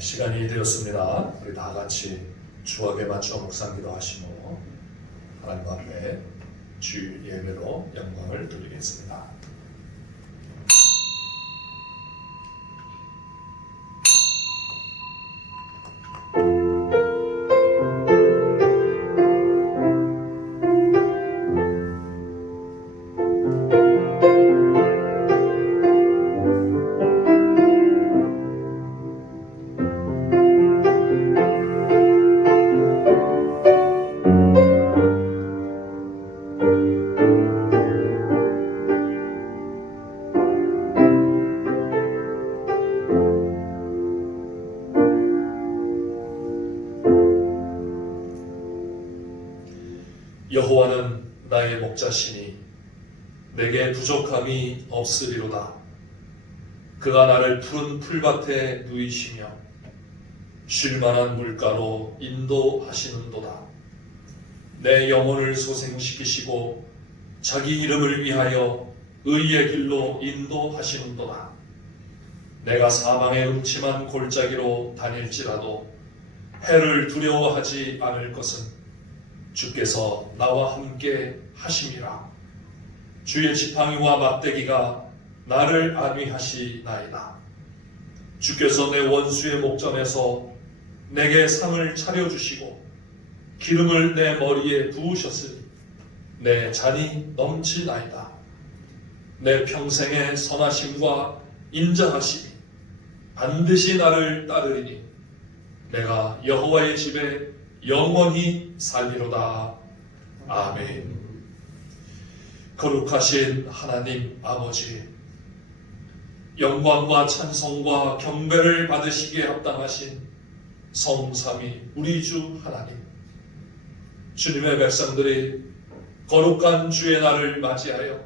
시간이 되었습니다. 우리 다 같이 주억에 맞춰 묵상기도 하시고 하나님 앞에 주 예배로 영광을 돌리겠습니다. 여호와는 나의 목자시니 내게 부족함이 없으리로다. 그가 나를 푸른 풀밭에 누이시며 쉴만한 물가로 인도하시는도다. 내 영혼을 소생시키시고 자기 이름을 위하여 의의 길로 인도하시는도다. 내가 사망의 음침한 골짜기로 다닐지라도 해를 두려워하지 않을 것은 주께서 나와 함께 하심이라. 주의 지팡이와 막대기가 나를 안위하시나이다. 주께서 내 원수의 목전에서 내게 상을 차려주시고 기름을 내 머리에 부으셨으니 내 잔이 넘치나이다. 내 평생의 선하심과 인자하심이 반드시 나를 따르리니 내가 여호와의 집에 영원히 살리로다. 아멘. 거룩하신 하나님 아버지, 영광과 찬송과 경배를 받으시기에 합당하신 성삼위 우리 주 하나님, 주님의 백성들이 거룩한 주의 날을 맞이하여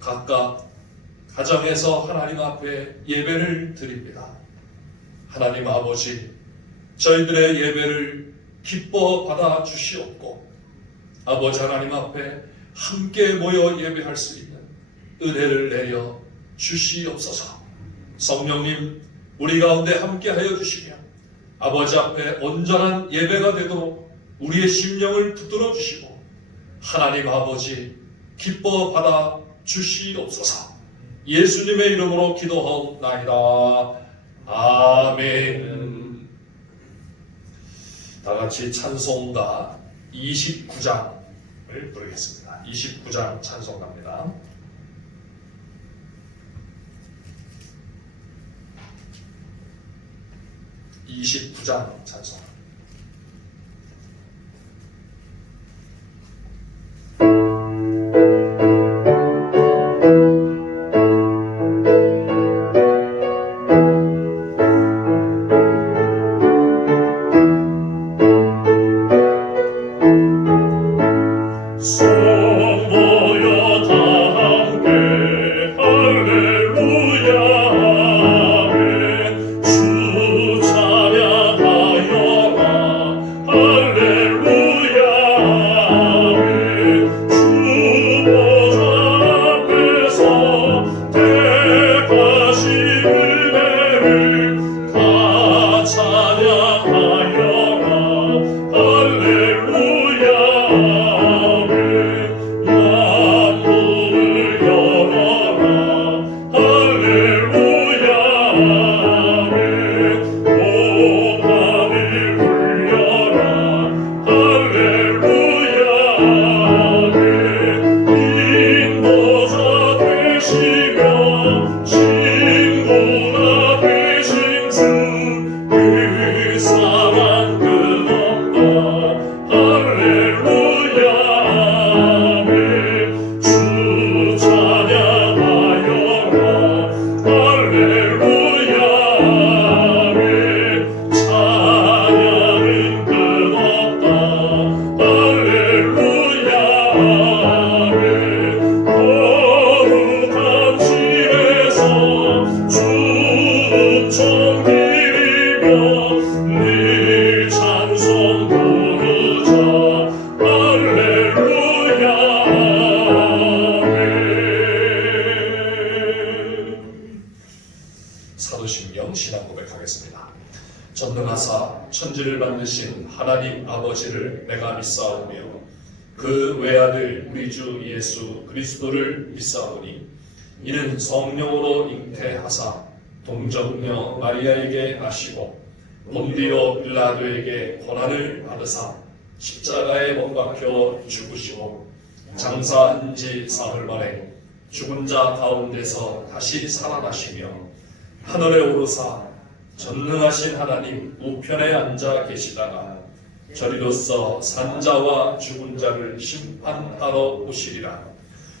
각각 가정에서 하나님 앞에 예배를 드립니다. 하나님 아버지, 저희들의 예배를 기뻐 받아 주시옵고 아버지 하나님 앞에 함께 모여 예배할 수 있는 은혜를 내려 주시옵소서. 성령님 우리 가운데 함께 하여 주시며 아버지 앞에 온전한 예배가 되도록 우리의 심령을 붙들어 주시고 하나님 아버지 기뻐 받아 주시옵소서. 예수님의 이름으로 기도하옵나이다. 아멘. 다 같이 찬송가 29장을 부르겠습니다. 29장 찬송가입니다. 찬송. 사도신경 신앙 고백하겠습니다. 전능하사 천지를 만드신 하나님 아버지를 내가 믿사오며 그 외아들 우리 주 예수 그리스도를 믿사오니 이는 성령으로 잉태하사 동정녀 마리아에게 나시고 본디오 빌라도에게 고난을 받으사 십자가에 못 박혀 죽으시고 장사한 지 사흘 만에 죽은 자 가운데서 다시 살아나시며 하늘에 오르사 전능하신 하나님 우편에 앉아 계시다가 저리로서 산자와 죽은 자를 심판하러 오시리라.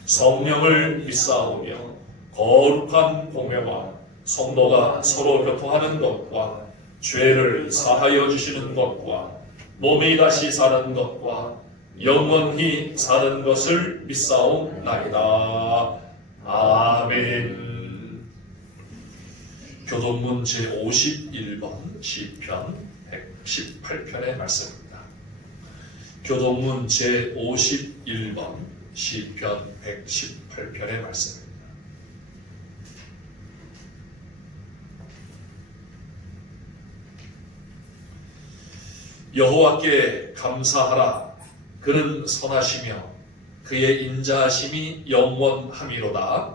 성령을 믿사오며 거룩한 공회와 성도가 서로 교통하는 것과 죄를 사하여 주시는 것과 몸이 다시 사는 것과 영원히 사는 것을 믿사옵나이다. 아멘. 교동문 제51번 시편 118편의 말씀입니다. 교동문 제51번 시편 118편의 말씀입니다. 여호와께 감사하라. 그는 선하시며 그의 인자하심이 영원함이로다.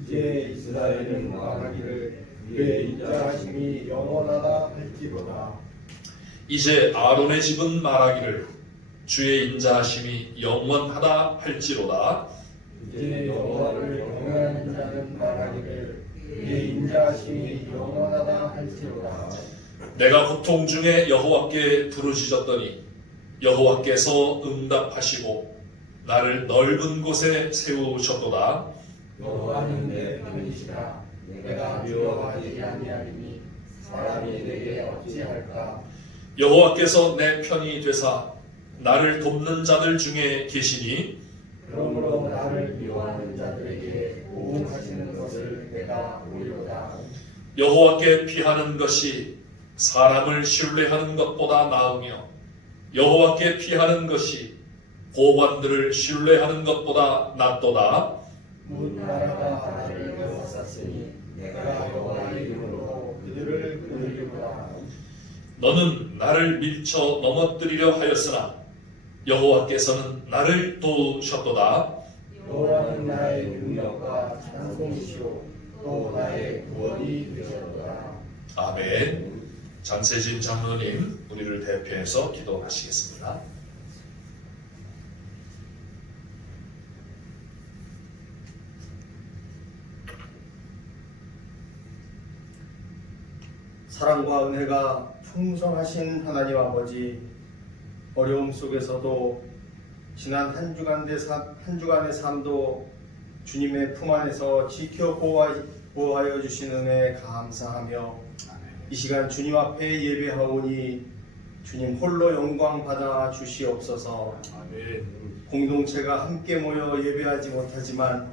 이제 이스라엘은 말하기를 그의 인자하심이 영원하다 할지로다. 이제 아론의 집은 말하기를 주의 인자하심이 영원하다 할지로다. 이제 여호와를 경외하는 자는 말하기를 그의 인자하심이 영원하다 할지로다. 내가 고통 중에 여호와께 부르짖었더니 여호와께서 응답하시고 나를 넓은 곳에 세우셨도다. 여호와는 내 편이시라. 내가 두려워하지 아니하리니 사람이 내게 어찌할까. 여호와께서 내 편이 되사 나를 돕는 자들 중에 계시니 그러므로 나를 미워하는 자들에게 보응하시는 것을 내가 보리로다. 여호와께 피하는 것이 사람을 신뢰하는 것보다 나으며 여호와께 피하는 것이 고관들을 신뢰하는 것보다 낫도다. 문 나라가 나를 에워쌌으니 내가 여호와의 이름으로 그들을 거느리로다. 너는 나를 밀쳐 넘어뜨리려 하였으나 여호와께서는 나를 도우셨도다. 여호와는 나의 능력과 찬송이시오 또 나의 구원이 되셨도다. 아멘. 장세진 장로님 우리를 대표해서 기도하시겠습니다. 사랑과 은혜가 풍성하신 하나님 아버지, 어려움 속에서도 지난 한 주간의 삶도 주님의 품 안에서 지켜 보호하여 주신 은혜에 감사하며 이 시간 주님 앞에 예배하오니 주님 홀로 영광 받아 주시옵소서. 공동체가 함께 모여 예배하지 못하지만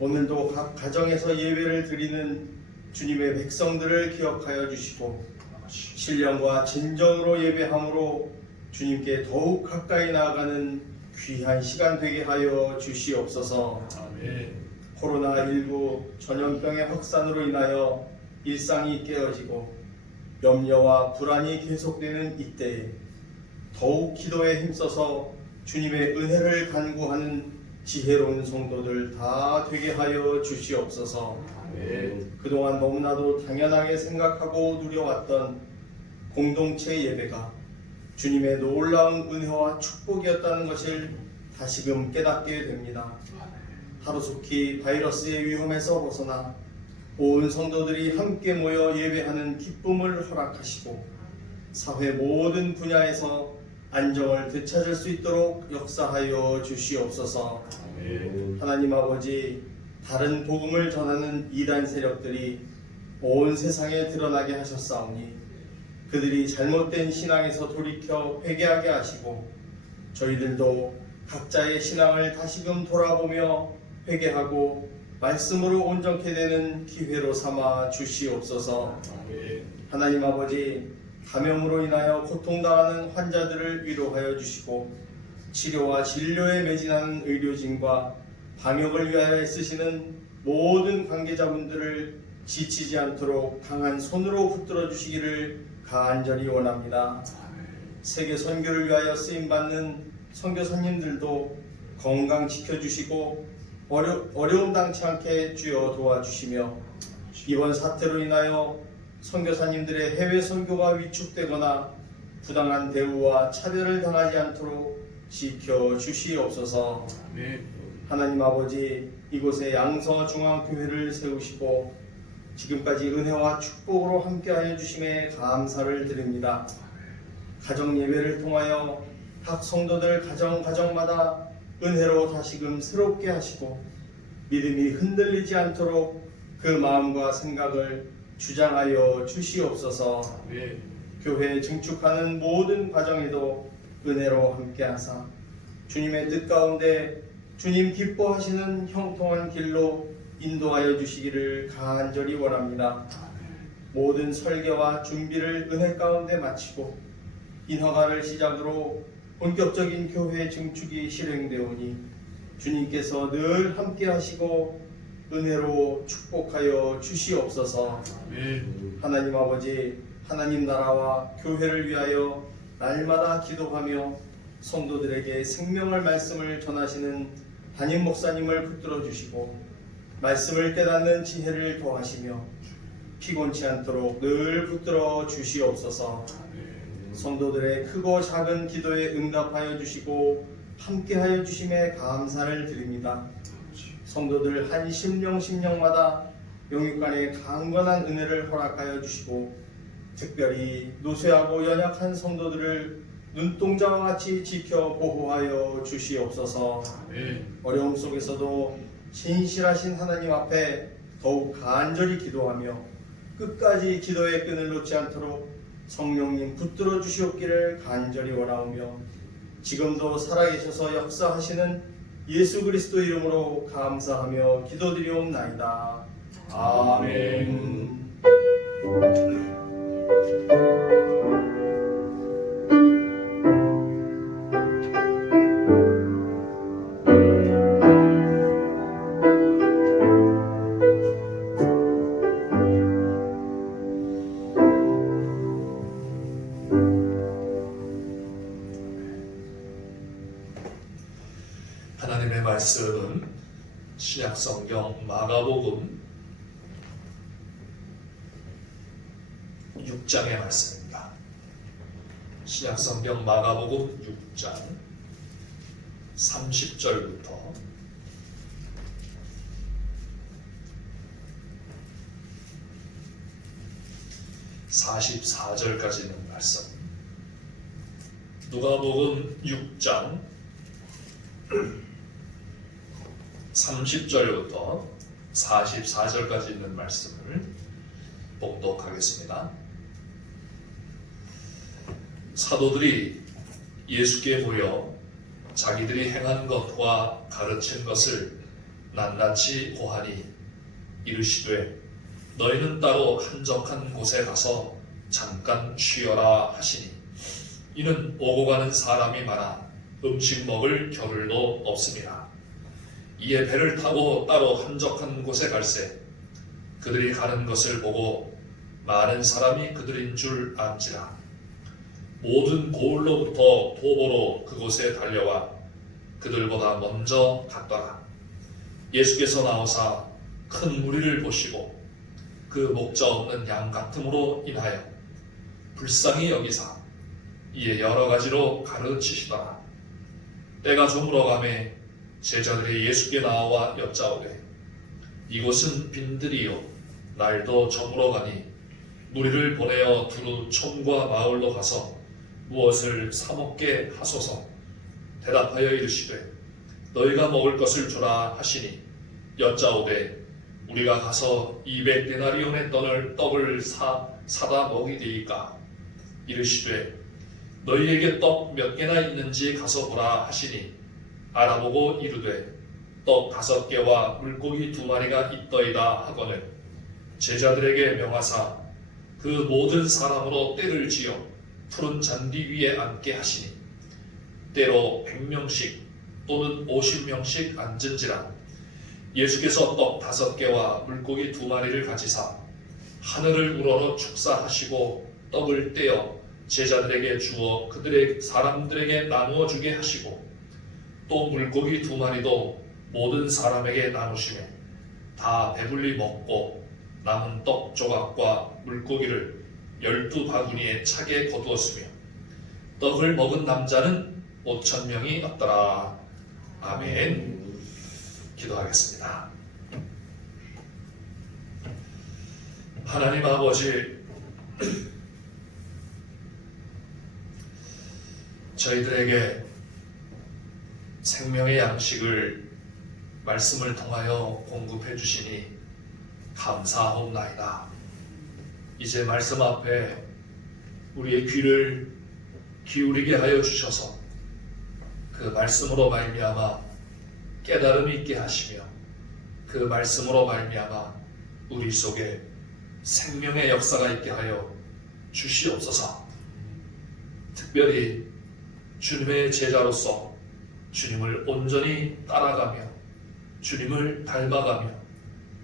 오늘도 각 가정에서 예배를 드리는 주님의 백성들을 기억하여 주시고 신령과 진정으로 예배함으로 주님께 더욱 가까이 나아가는 귀한 시간 되게 하여 주시옵소서. 코로나19 전염병의 확산으로 인하여 일상이 깨어지고 염려와 불안이 계속되는 이때에 더욱 기도에 힘써서 주님의 은혜를 간구하는 지혜로운 성도들 다 되게 하여 주시옵소서. 그동안 너무나도 당연하게 생각하고 누려왔던 공동체 예배가 주님의 놀라운 은혜와 축복이었다는 것을 다시금 깨닫게 됩니다. 하루속히 바이러스의 위험에서 벗어나 온 성도들이 함께 모여 예배하는 기쁨을 허락하시고 사회 모든 분야에서 안정을 되찾을 수 있도록 역사하여 주시옵소서. 하나님 아버지, 다른 복음을 전하는 이단 세력들이 온 세상에 드러나게 하셨사오니 그들이 잘못된 신앙에서 돌이켜 회개하게 하시고 저희들도 각자의 신앙을 다시금 돌아보며 회개하고 말씀으로 온전케 되는 기회로 삼아 주시옵소서. 하나님 아버지, 감염으로 인하여 고통당하는 환자들을 위로하여 주시고 치료와 진료에 매진하는 의료진과 방역을 위하여 애쓰시는 모든 관계자분들을 지치지 않도록 강한 손으로 붙들어 주시기를 간절히 원합니다. 세계 선교를 위하여 쓰임받는 선교사님들도 건강 지켜주시고 어려움 당치 않게 주여 도와주시며 이번 사태로 인하여 선교사님들의 해외 선교가 위축되거나 부당한 대우와 차별을 당하지 않도록 지켜주시옵소서. 하나님 아버지, 이곳에 양서중앙교회를 세우시고 지금까지 은혜와 축복으로 함께하여 주심에 감사를 드립니다. 가정 예배를 통하여 각 성도들 가정마다 은혜로 다시금 새롭게 하시고 믿음이 흔들리지 않도록 그 마음과 생각을 주장하여 주시옵소서. 교회에 증축하는 모든 과정에도 은혜로 함께하사 주님의 뜻 가운데 주님 기뻐하시는 형통한 길로 인도하여 주시기를 간절히 원합니다. 모든 설계와 준비를 은혜 가운데 마치고 인허가를 시작으로 본격적인 교회 증축이 실행되오니 주님께서 늘 함께 하시고 은혜로 축복하여 주시옵소서. 하나님 아버지, 하나님 나라와 교회를 위하여 날마다 기도하며 성도들에게 생명의 말씀을 전하시는 담임 목사님을 붙들어 주시고 말씀을 깨닫는 지혜를 더하시며 피곤치 않도록 늘 붙들어 주시옵소서. 성도들의 크고 작은 기도에 응답하여 주시고 함께하여 주심에 감사를 드립니다. 성도들 한 심령마다 영육간의 강건한 은혜를 허락하여 주시고 특별히 노쇠하고 연약한 성도들을 눈동자와 같이 지켜 보호하여 주시옵소서. 어려움 속에서도 신실하신 하나님 앞에 더욱 간절히 기도하며 끝까지 기도의 끈을 놓지 않도록 성령님 붙들어 주시옵기를 간절히 원하오며 지금도 살아계셔서 역사하시는 예수 그리스도 이름으로 감사하며 기도드리옵나이다. 아멘. 하나님의 말씀은 신약성경 마가복음 6장의 말씀입니다. 신약성경 마가복음 6장 30절부터 44절까지 있는 말씀. 누가복음 6장 30절부터 44절까지 있는 말씀을 봉독하겠습니다. 사도들이 예수께 모여 자기들이 행한 것과 가르친 것을 낱낱이 고하니 이르시되 너희는 따로 한적한 곳에 가서 잠깐 쉬어라 하시니 이는 오고 가는 사람이 많아 음식 먹을 겨를도 없습니다. 이에 배를 타고 따로 한적한 곳에 갈새 그들이 가는 것을 보고 많은 사람이 그들인 줄 안지라. 모든 고을로부터 도보로 그곳에 달려와 그들보다 먼저 갔더라. 예수께서 나오사 큰 무리를 보시고 그 목자 없는 양 같음으로 인하여 불쌍히 여기사 이에 여러 가지로 가르치시더라. 때가 저물어가매 제자들이 예수께 나와 여짜오되 이곳은 빈들이요 날도 저물어가니 무리를 보내어 두루 촌과 마을로 가서 무엇을 사 먹게 하소서. 대답하여 이르시되 너희가 먹을 것을 주라 하시니 여짜오되 우리가 가서 200데나리온의 떡을 사다 먹이리이까. 이르시되 너희에게 떡 몇 개나 있는지 가서 보라 하시니 알아보고 이르되 떡 5개와 물고기 2마리가 있더이다 하거늘 제자들에게 명하사 그 모든 사람으로 떼를 지어 푸른 잔디 위에 앉게 하시니 때로 100명씩 또는 50명씩 앉은지라. 예수께서 떡 5개와 물고기 2마리를 가지사 하늘을 우러러 축사하시고 떡을 떼어 제자들에게 주어 사람들에게 나누어 주게 하시고 또 물고기 2마리도 모든 사람에게 나누시며 다 배불리 먹고 남은 떡 조각과 물고기를 12바구니에 차게 거두었으며 떡을 먹은 남자는 5,000명이었더라. 아멘. 기도하겠습니다. 하나님 아버지, 저희들에게 생명의 양식을 말씀을 통하여 공급해 주시니 감사하옵나이다. 이제 말씀 앞에 우리의 귀를 기울이게 하여 주셔서 그 말씀으로 말미암아 깨달음이 있게 하시며 그 말씀으로 말미암아 우리 속에 생명의 역사가 있게 하여 주시옵소서. 특별히 주님의 제자로서 주님을 온전히 따라가며 주님을 닮아가며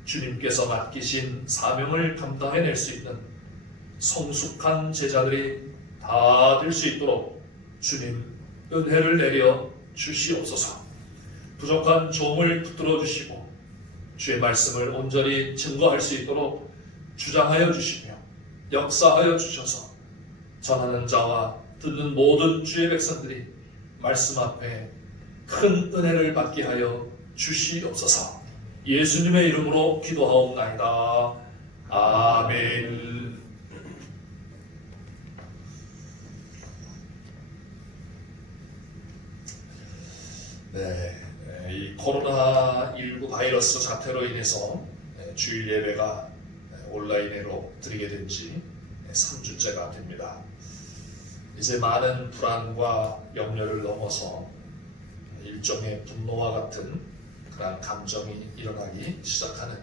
주님께서 맡기신 사명을 감당해낼 수 있는 성숙한 제자들이 다 될 수 있도록 주님 은혜를 내려 주시옵소서. 부족한 종을 붙들어 주시고 주의 말씀을 온전히 증거할 수 있도록 주장하여 주시며 역사하여 주셔서 전하는 자와 듣는 모든 주의 백성들이 말씀 앞에 큰 은혜를 받게 하여 주시옵소서. 예수님의 이름으로 기도하옵나이다. 아멘. 네, 이 코로나19 바이러스 사태로 인해서 주일 예배가 온라인으로 드리게 된 지 3주째가 됩니다. 이제 많은 불안과 염려를 넘어서 일종의 분노와 같은 그러한 감정이 일어나기 시작하는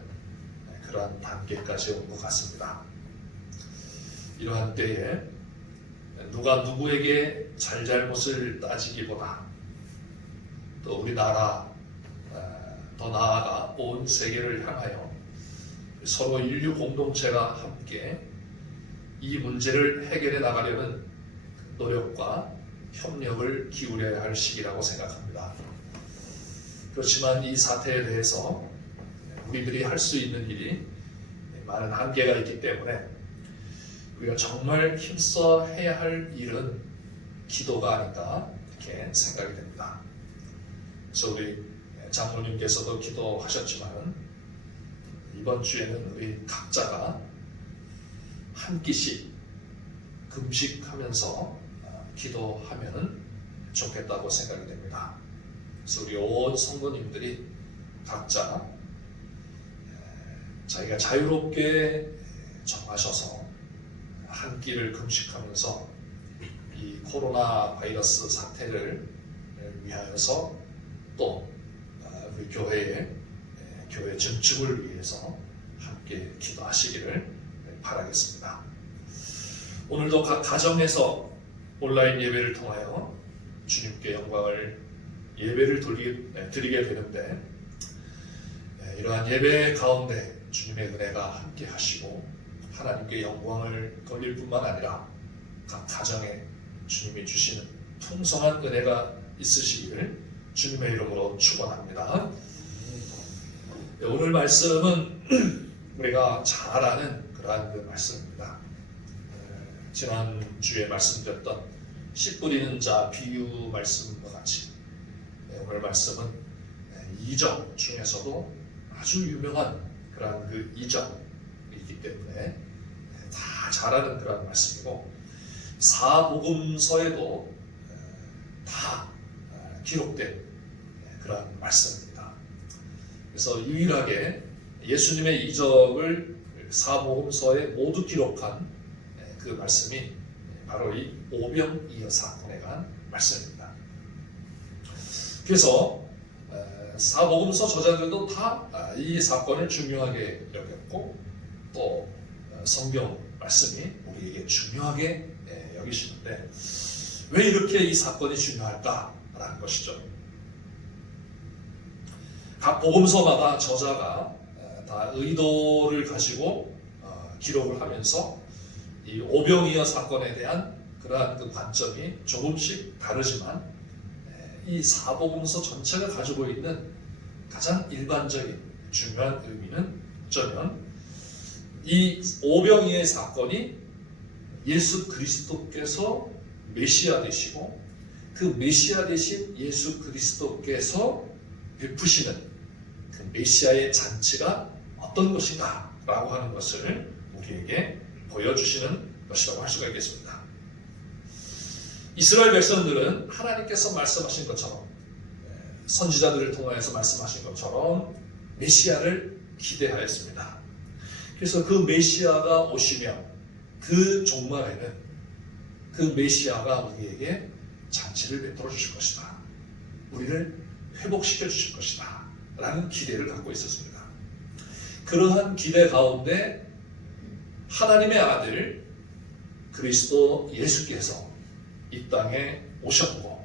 그러한 단계까지 온 것 같습니다. 이러한 때에 누가 누구에게 잘잘못을 따지기보다 또 우리나라 더 나아가 온 세계를 향하여 서로 인류 공동체가 함께 이 문제를 해결해 나가려는 노력과 협력을 기울여야 할 시기라고 생각합니다. 그렇지만 이 사태에 대해서 우리들이 할 수 있는 일이 많은 한계가 있기 때문에 우리가 정말 힘써 해야 할 일은 기도가 아닌가 이렇게 생각이 됩니다. 그래서 우리 장로님께서도 기도하셨지만 이번 주에는 우리 각자가 한 끼씩 금식하면서 기도하면 좋겠다고 생각이 됩니다. 그래서 우리 온 성도님들이 각자 자기가 자유롭게 정하셔서 한 끼를 금식하면서 이 코로나 바이러스 사태를 위하여서 또 우리 교회 증축을 위해서 함께 기도하시기를 바라겠습니다. 오늘도 각 가정에서 온라인 예배를 통하여 주님께 예배를 드리게 되는데 이러한 예배 가운데 주님의 은혜가 함께 하시고 하나님께 영광을 돌릴 뿐만 아니라 각 가정에 주님이 주시는 풍성한 은혜가 있으시기를 주님의 이름으로 축원합니다. 오늘 말씀은 우리가 잘 아는 그러한 그 말씀입니다. 지난주에 말씀드렸던 씨 뿌리는 자 비유 말씀과 같이 오늘 말씀은 이적 중에서도 아주 유명한 그러한 그 이적이기 때문에 다 잘 아는 그러한 말씀이고 사복음서에도 다 기록된 그러한 말씀입니다. 그래서 유일하게 예수님의 이적을 사복음서에 모두 기록한 그 말씀이 바로 이 오병이어 사건에 관한 말씀입니다. 그래서 사복음서 저자들도 다 이 사건을 중요하게 여겼고 또 성경 말씀이 우리에게 중요하게 여기시는데 왜 이렇게 이 사건이 중요할까라는 것이죠. 각 복음서마다 저자가 다 의도를 가지고 기록을 하면서 이 오병이어 사건에 대한 그러한 그 관점이 조금씩 다르지만 이 사복음서 전체가 가지고 있는 가장 일반적인 중요한 의미는 어쩌면 이 오병이어의 사건이 예수 그리스도께서 메시아 되시고 그 메시아 되신 예수 그리스도께서 베푸시는 그 메시아의 잔치가 어떤 것인가 라고 하는 것을 우리에게 보여주시는 것이라고 할 수가 있겠습니다. 이스라엘 백성들은 하나님께서 말씀하신 것처럼 선지자들을 통하여서 말씀하신 것처럼 메시아를 기대하였습니다. 그래서 그 메시아가 오시면 그 종말에는 그 메시아가 우리에게 잔치를 베풀어 주실 것이다. 우리를 회복시켜 주실 것이다. 라는 기대를 갖고 있었습니다. 그러한 기대 가운데 하나님의 아들 그리스도 예수께서 이 땅에 오셨고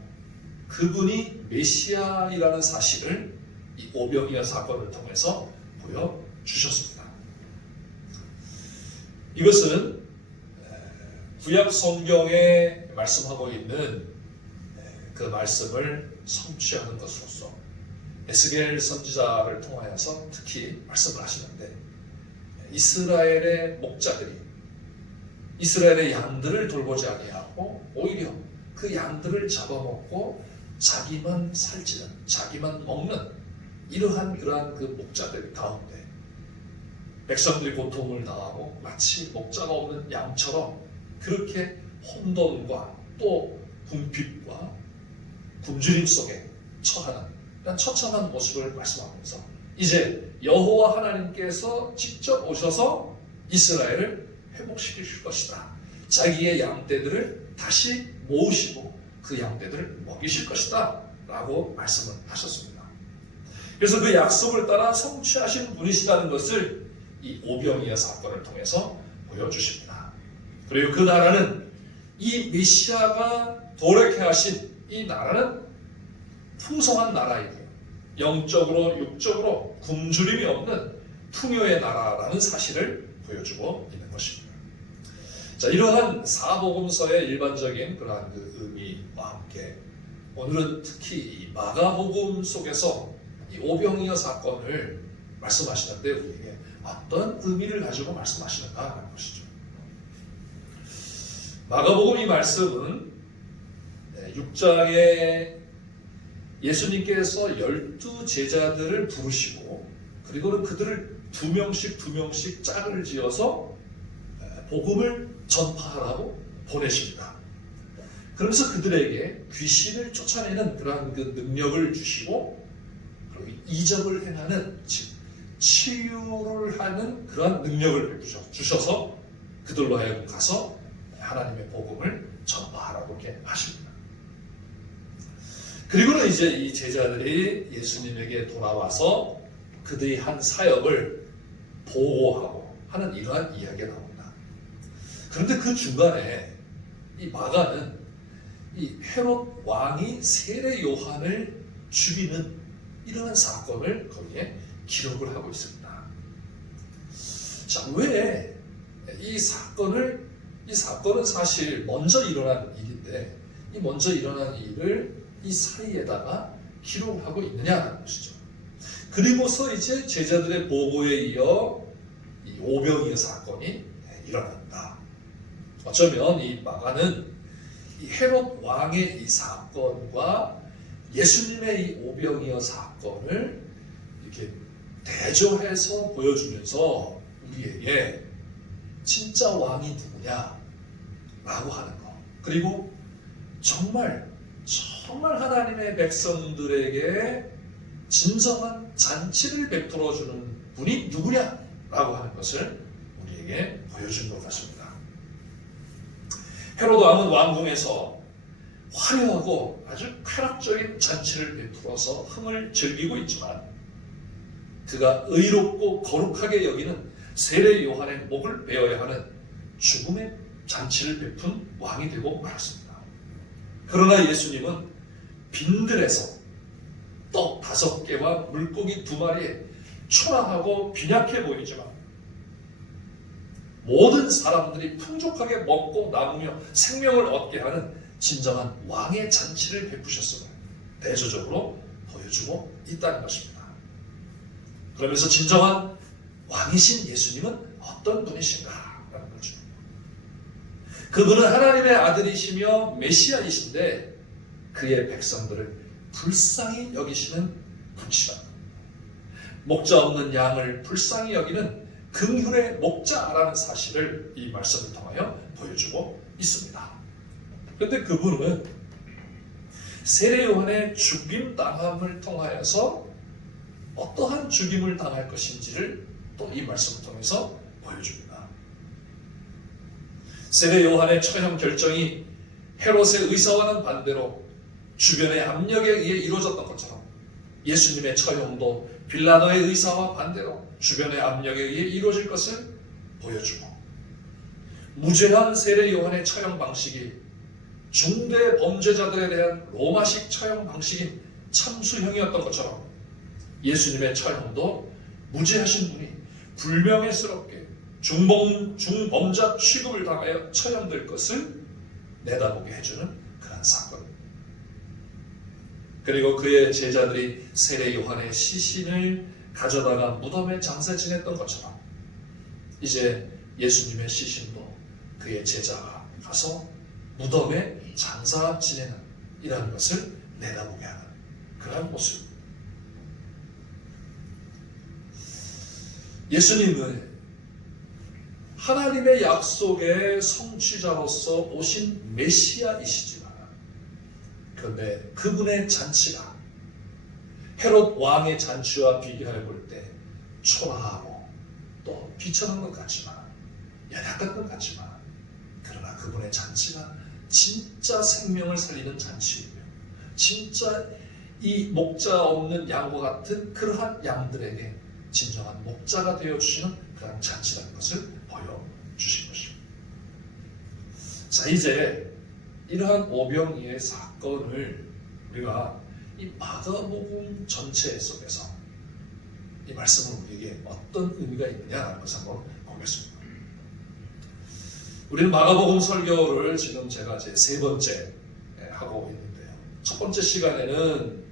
그분이 메시아이라는 사실을 이 오병이어 사건을 통해서 보여주셨습니다. 이것은 구약 성경에 말씀하고 있는 그 말씀을 성취하는 것으로서 에스겔 선지자를 통하여서 특히 말씀을 하시는데 이스라엘의 목자들이 이스라엘의 양들을 돌보지 아니하고 오히려 그 양들을 잡아먹고 자기만 살찌는 자기만 먹는 이러한 그러한 그 목자들 가운데 백성들이 고통을 당하고 마치 목자가 없는 양처럼 그렇게 혼돈과 또 궁핍과 굶주림 속에 처하는 이런 처참한 모습을 말씀하면서 이제 여호와 하나님께서 직접 오셔서 이스라엘을 회복시키실 것이다. 자기의 양떼들을 다시 모으시고 그 양떼들을 먹이실 것이다 라고 말씀을 하셨습니다. 그래서 그 약속을 따라 성취하신 분이시라는 것을 이 오병이어 사건을 통해서 보여주십니다. 그리고 그 나라는 이 메시아가 도래케 하신 이 나라는 풍성한 나라이고요. 영적으로 육적으로 굶주림이 없는 풍요의 나라라는 사실을 보여주고 있는 것입니다. 자, 이러한 사복음서의 일반적인 그러한 그 의미와 함께 오늘은 특히 이 마가복음 속에서 이 오병이어 사건을 말씀하시는데 우리에게 어떤 의미를 가지고 말씀하시는가 하는 것이죠. 마가복음 이 말씀은 6장에 예수님께서 12 제자들을 부르시고 그리고는 그들을 두 명씩 짝을 지어서 복음을 전파하라고 보내십니다. 그러면서 그들에게 귀신을 쫓아내는 그러한 그 능력을 주시고 그리고 이적을 행하는 즉 치유를 하는 그러한 능력을 주셔서 그들로 하여금 가서 하나님의 복음을 전파하라고 이렇게 하십니다. 그리고는 이제 이 제자들이 예수님에게 돌아와서 그들이 한 사역을 보고하고 하는 이러한 이야기가 나옵니다. 그런데 그 중간에 이 마가는 이 헤롯 왕이 세례 요한을 죽이는 이러한 사건을 거기에 기록을 하고 있습니다. 자, 왜 이 사건은 사실 먼저 일어난 일인데 이 먼저 일어난 일을 이 사이에다가 기록을 하고 있느냐는 것이죠. 그리고서 이제 제자들의 보고에 이어 이 오병이어 사건이 일어난다. 어쩌면 이 마가는 이 헤롯 왕의 이 사건과 예수님의 이 오병이어 사건을 이렇게 대조해서 보여주면서 우리에게 진짜 왕이 누구냐 라고 하는 것, 그리고 정말 하나님의 백성들에게 진정한 잔치를 베풀어 주는 분이 누구냐 라고 하는 것을 우리에게 보여준 것 같습니다. 헤로드 왕은 왕궁에서 화려하고 아주 쾌락적인 잔치를 베풀어서 흥을 즐기고 있지만 그가 의롭고 거룩하게 여기는 세례 요한의 목을 베어야 하는 죽음의 잔치를 베푼 왕이 되고 말았습니다. 그러나 예수님은 빈들에서 떡 5개와 물고기 2마리에 초라하고 빈약해 보이지만 모든 사람들이 풍족하게 먹고 남으며 생명을 얻게 하는 진정한 왕의 잔치를 베푸셨음을 대조적으로 보여주고 있다는 것입니다. 그러면서 진정한 왕이신 예수님은 어떤 분이신가 라는 거죠. 그분은 하나님의 아들이시며 메시아이신데 그의 백성들을 불쌍히 여기시는 분이시다. 목자 없는 양을 불쌍히 여기는 긍휼의 목자라는 사실을 이 말씀을 통하여 보여주고 있습니다. 그런데 그분은 세례 요한의 죽임 당함을 통하여서 어떠한 죽임을 당할 것인지를 또 이 말씀을 통해서 보여줍니다. 세례 요한의 처형 결정이 헤롯의 의사와는 반대로 주변의 압력에 의해 이루어졌던 것처럼 예수님의 처형도 빌라도의 의사와 반대로 주변의 압력에 의해 이루어질 것을 보여주고, 무죄한 세례 요한의 처형 방식이 중대 범죄자들에 대한 로마식 처형 방식인 참수형이었던 것처럼 예수님의 처형도 무죄하신 분이 불명예스럽게 중범자 취급을 당하여 처형될 것을 내다보게 해주는 그런 사건. 그리고 그의 제자들이 세례 요한의 시신을 가져다가 무덤에 장사 지냈던 것처럼 이제 예수님의 시신도 그의 제자가 가서 무덤에 장사 지내는 이라는 것을 내다보게 하는 그런 모습. 예수님은 하나님의 약속의 성취자로서 오신 메시아이시지만, 그런데 그분의 잔치가 헤롯 왕의 잔치와 비교해 볼 때 초라하고 또 비천한 것 같지만, 연약한 것 같지만, 그러나 그분의 잔치가 진짜 생명을 살리는 잔치이며 진짜 이 목자 없는 양과 같은 그러한 양들에게 진정한 목자가 되어주시는 그런 잔치라는 것을 보여주신 것입니다. 자, 이제 이러한 오병이의 사건을 우리가 이 마가복음 전체 속에서 이 말씀은 우리에게 어떤 의미가 있느냐라는 것을 한번 보겠습니다. 우리는 마가복음 설교를 지금 제가 제 3번째 하고 있는데요. 첫 번째 시간에는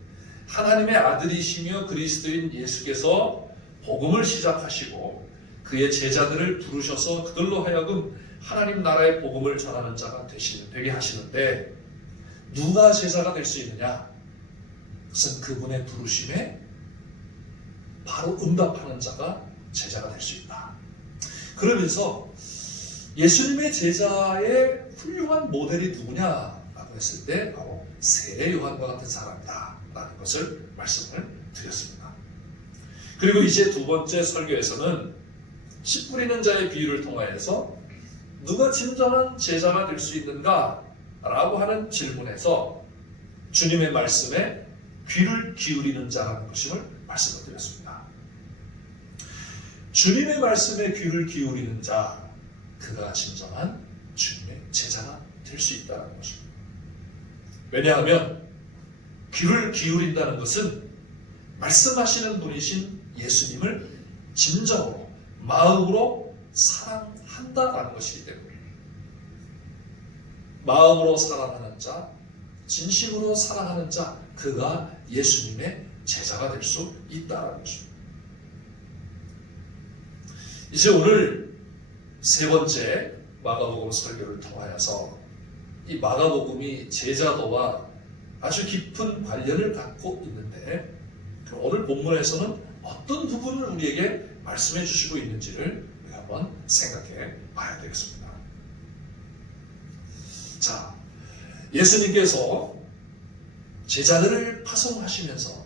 하나님의 아들이시며 그리스도인 예수께서 복음을 시작하시고 그의 제자들을 부르셔서 그들로 하여금 하나님 나라의 복음을 전하는 자가 되게 하시는데, 누가 제자가 될 수 있느냐? 그것은 그분의 부르심에 바로 응답하는 자가 제자가 될 수 있다. 그러면서 예수님의 제자의 훌륭한 모델이 누구냐라고 했을 때 바로 세례 요한과 같은 사람이다 라는 것을 말씀을 드렸습니다. 그리고 이제 2번째 설교에서는 씨 뿌리는 자의 비유를 통하여서 누가 진정한 제자가 될 수 있는가 라고 하는 질문에서 주님의 말씀에 귀를 기울이는 자라는 것임을 말씀을 드렸습니다. 주님의 말씀에 귀를 기울이는 자, 그가 진정한 주님의 제자가 될 수 있다는 것입니다. 왜냐하면 귀를 기울인다는 것은 말씀하시는 분이신 예수님을 진정으로 마음으로 사랑한다라는 것이기 때문에, 마음으로 사랑하는 자, 진심으로 사랑하는 자, 그가 예수님의 제자가 될 수 있다는 것입니다. 이제 오늘 3번째 마가복음 설교를 통하여서 이 마가복음이 제자도와 아주 깊은 관련을 갖고 있는데, 오늘 본문에서는 어떤 부분을 우리에게 말씀해 주시고 있는지를 우리가 한번 생각해 봐야 되겠습니다. 자, 예수님께서 제자들을 파송하시면서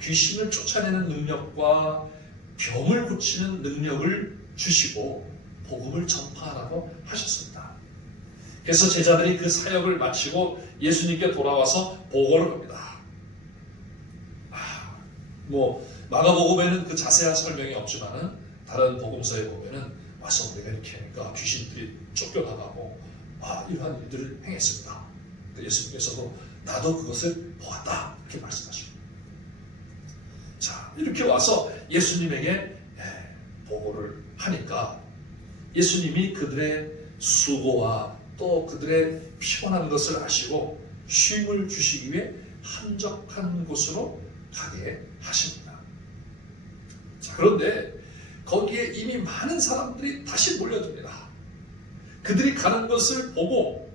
귀신을 쫓아내는 능력과 병을 고치는 능력을 주시고 복음을 전파하라고 하셨습니다. 그래서 제자들이 그 사역을 마치고 예수님께 돌아와서 보고를 합니다. 마가복음에는 그 자세한 설명이 없지만은 다른 복음서에 보면은 와서 우리가 이렇게 하니까 귀신들이 쫓겨나가고 이러한 일들을 행했습니다. 예수님께서도 나도 그것을 보았다 이렇게 말씀하십니다. 자, 이렇게 와서 예수님에게 보고를 하니까 예수님이 그들의 수고와 또 그들의 피곤한 것을 아시고 쉼을 주시기 위해 한적한 곳으로 가게 하십니다. 자, 그런데 거기에 이미 많은 사람들이 다시 몰려듭니다. 그들이 가는 것을 보고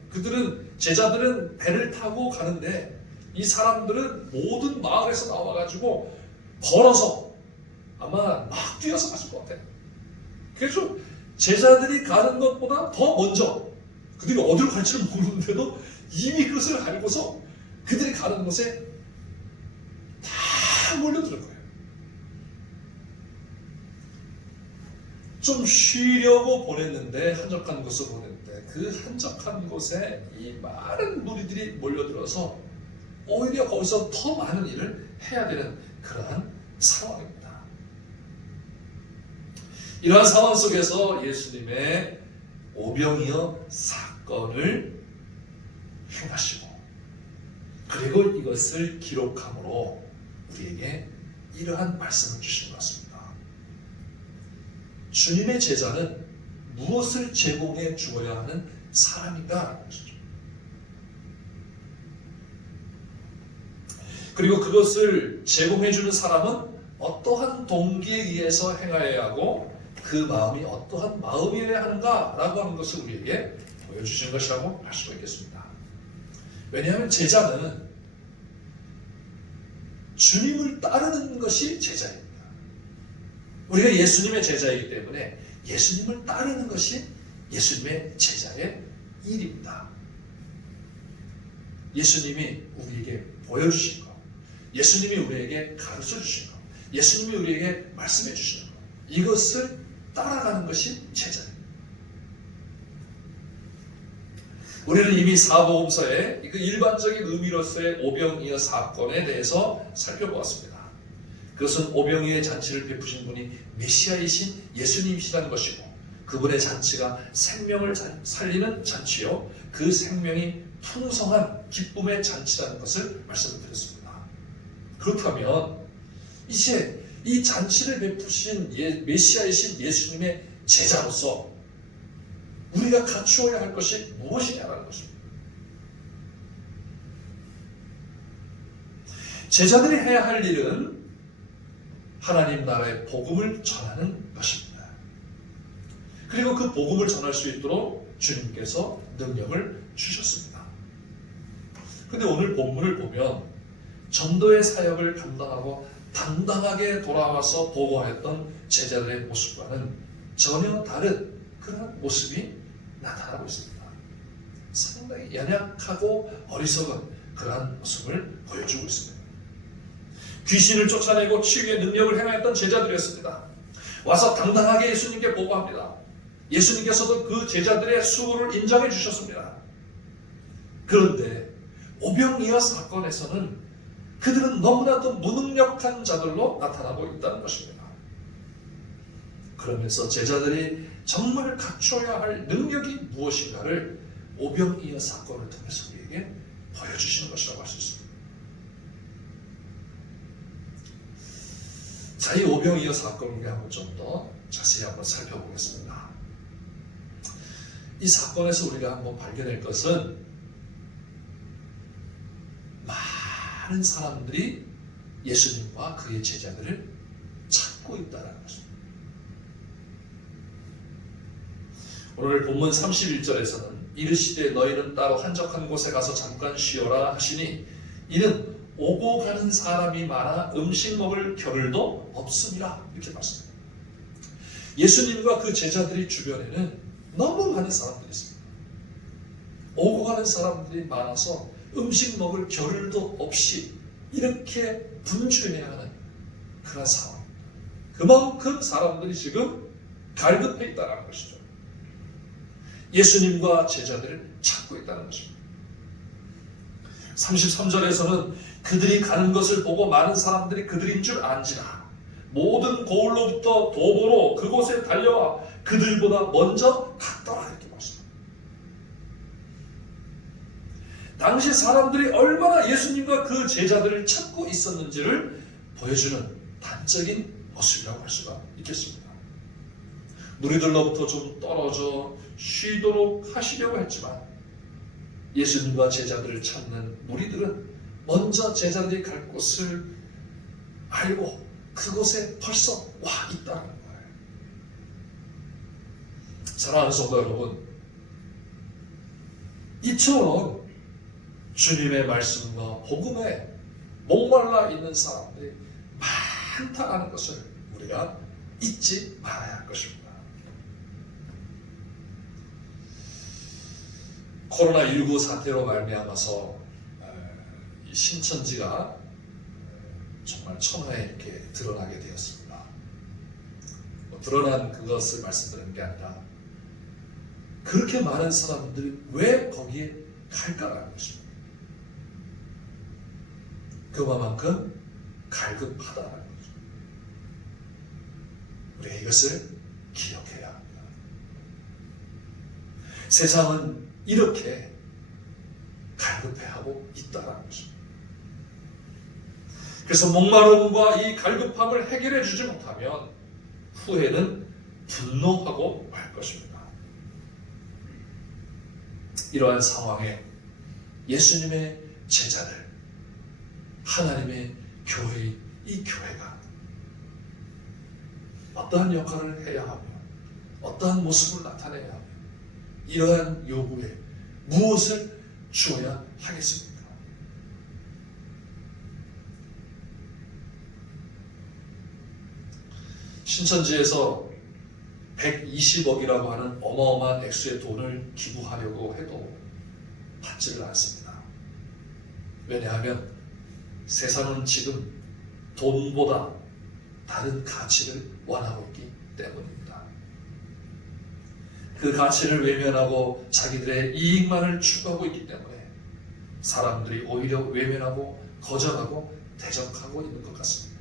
제자들은 배를 타고 가는데 이 사람들은 모든 마을에서 나와가지고 걸어서 아마 막 뛰어서 갔을 것 같아요. 그래서 제자들이 가는 것보다 더 먼저 그들이 어디로 갈지를 모르는데도 이미 그것을 알고서 그들이 가는 곳에 다 몰려드는 거예요. 좀 쉬려고 보냈는데, 한적한 곳을 보냈는데 그 한적한 곳에 이 많은 무리들이 몰려들어서 오히려 거기서 더 많은 일을 해야 되는 그러한 상황입니다. 이러한 상황 속에서 예수님의 오병이어 사건을 행하시고 그리고 이것을 기록함으로 우리에게 이러한 말씀을 주시는 것 같습니다. 주님의 제자는 무엇을 제공해 주어야 하는 사람인가? 그리고 그것을 제공해 주는 사람은 어떠한 동기에 의해서 행하여야 하고 그 마음이 어떠한 마음이어야 하는가라고 하는 것을 우리에게 보여주시는 것이라고 할 수가 있겠습니다. 왜냐하면 제자는 주님을 따르는 것이 제자입니다. 우리가 예수님의 제자이기 때문에 예수님을 따르는 것이 예수님의 제자의 일입니다. 예수님이 우리에게 보여주신 것, 예수님이 우리에게 가르쳐 주신 것, 예수님이 우리에게 말씀해 주시는 것, 이것을 따라가는 것이 제자입니다. 우리는 이미 사복음서의 그 일반적인 의미로서의 오병이어 사건에 대해서 살펴보았습니다. 그것은 오병이어의 잔치를 베푸신 분이 메시아이신 예수님이시라는 것이고 그분의 잔치가 생명을 살리는 잔치요 그 생명이 풍성한 기쁨의 잔치라는 것을 말씀드렸습니다. 그렇다면 이제 이 잔치를 베푸신 메시아이신 예수님의 제자로서 우리가 갖추어야 할 것이 무엇이냐라는 것입니다. 제자들이 해야 할 일은 하나님 나라의 복음을 전하는 것입니다. 그리고 그 복음을 전할 수 있도록 주님께서 능력을 주셨습니다. 그런데 오늘 본문을 보면 전도의 사역을 감당하고 당당하게 돌아와서 보고하였던 제자들의 모습과는 전혀 다른 그런 모습이 나타나고 있습니다. 상당히 연약하고 어리석은 그러한 모습을 보여주고 있습니다. 귀신을 쫓아내고 치유의 능력을 행하였던 제자들이었습니다. 와서 당당하게 예수님께 보고합니다. 예수님께서도 그 제자들의 수고를 인정해 주셨습니다. 그런데 오병이어 사건에서는 그들은 너무나도 무능력한 자들로 나타나고 있다는 것입니다. 그러면서 제자들이 정말 갖춰야 할 능력이 무엇인가를 오병이어 사건을 통해서 우리에게 보여주시는 것이라고 할 수 있습니다. 자, 이 오병이어 사건을 한번 좀 더 자세히 한번 살펴보겠습니다. 이 사건에서 우리가 한번 발견할 것은 많은 사람들이 예수님과 그의 제자들을 찾고 있다는 것입니다. 오늘 본문 31절에서는 이르시되 너희는 따로 한적한 곳에 가서 잠깐 쉬어라 하시니 이는 오고 가는 사람이 많아 음식 먹을 겨를도 없음이라 이렇게 말씀합니다. 예수님과 그 제자들이 주변에는 너무 많은 사람들이 있습니다. 오고 가는 사람들이 많아서 음식 먹을 겨를도 없이 이렇게 분주해야 하는 그런 상황입니다. 그만큼 사람들이 지금 갈급해 있다는 것이죠. 예수님과 제자들을 찾고 있다는 것입니다. 33절에서는 그들이 가는 것을 보고 많은 사람들이 그들인 줄 안지라 모든 고을로부터 도보로 그곳에 달려와 그들보다 먼저 갔더라 이렇게 말씀합니다. 당시 사람들이 얼마나 예수님과 그 제자들을 찾고 있었는지를 보여주는 단적인 모습이라고 할 수가 있겠습니다. 무리들로부터 좀 떨어져 쉬도록 하시려고 했지만 예수님과 제자들을 찾는 무리들은 먼저 제자들이 갈 곳을 알고 그곳에 벌써 와 있다는 거예요. 사랑하는 성도 여러분, 이처럼 주님의 말씀과 복음에 목말라 있는 사람들이 많다는 것을 우리가 잊지 말아야 할 것입니다. 코로나19 사태로 말미암아서 이 신천지가 정말 천하에 이렇게 드러나게 되었습니다. 드러난 그것을 말씀드리는 게 아니라 그렇게 많은 사람들이 왜 거기에 갈까라는 것입니다. 그만큼 갈급하다는 거죠. 우리가 이것을 기억해야 합니다. 세상은 이렇게 갈급해하고 있다는 것입니다. 그래서 목마름과 이 갈급함을 해결해 주지 못하면 후에는 분노하고 말 것입니다. 이러한 상황에 예수님의 제자들, 하나님의 교회, 이 교회가 어떠한 역할을 해야 하며 어떠한 모습을 나타내야 하며 이러한 요구에 무엇을 주어야 하겠습니까? 신천지에서 120억이라고 하는 어마어마한 액수의 돈을 기부하려고 해도 받지를 않습니다. 왜냐하면 세상은 지금 돈보다 다른 가치를 원하고 있기 때문입니다. 그 가치를 외면하고 자기들의 이익만을 추구하고 있기 때문에 사람들이 오히려 외면하고 거절하고 대적하고 있는 것 같습니다.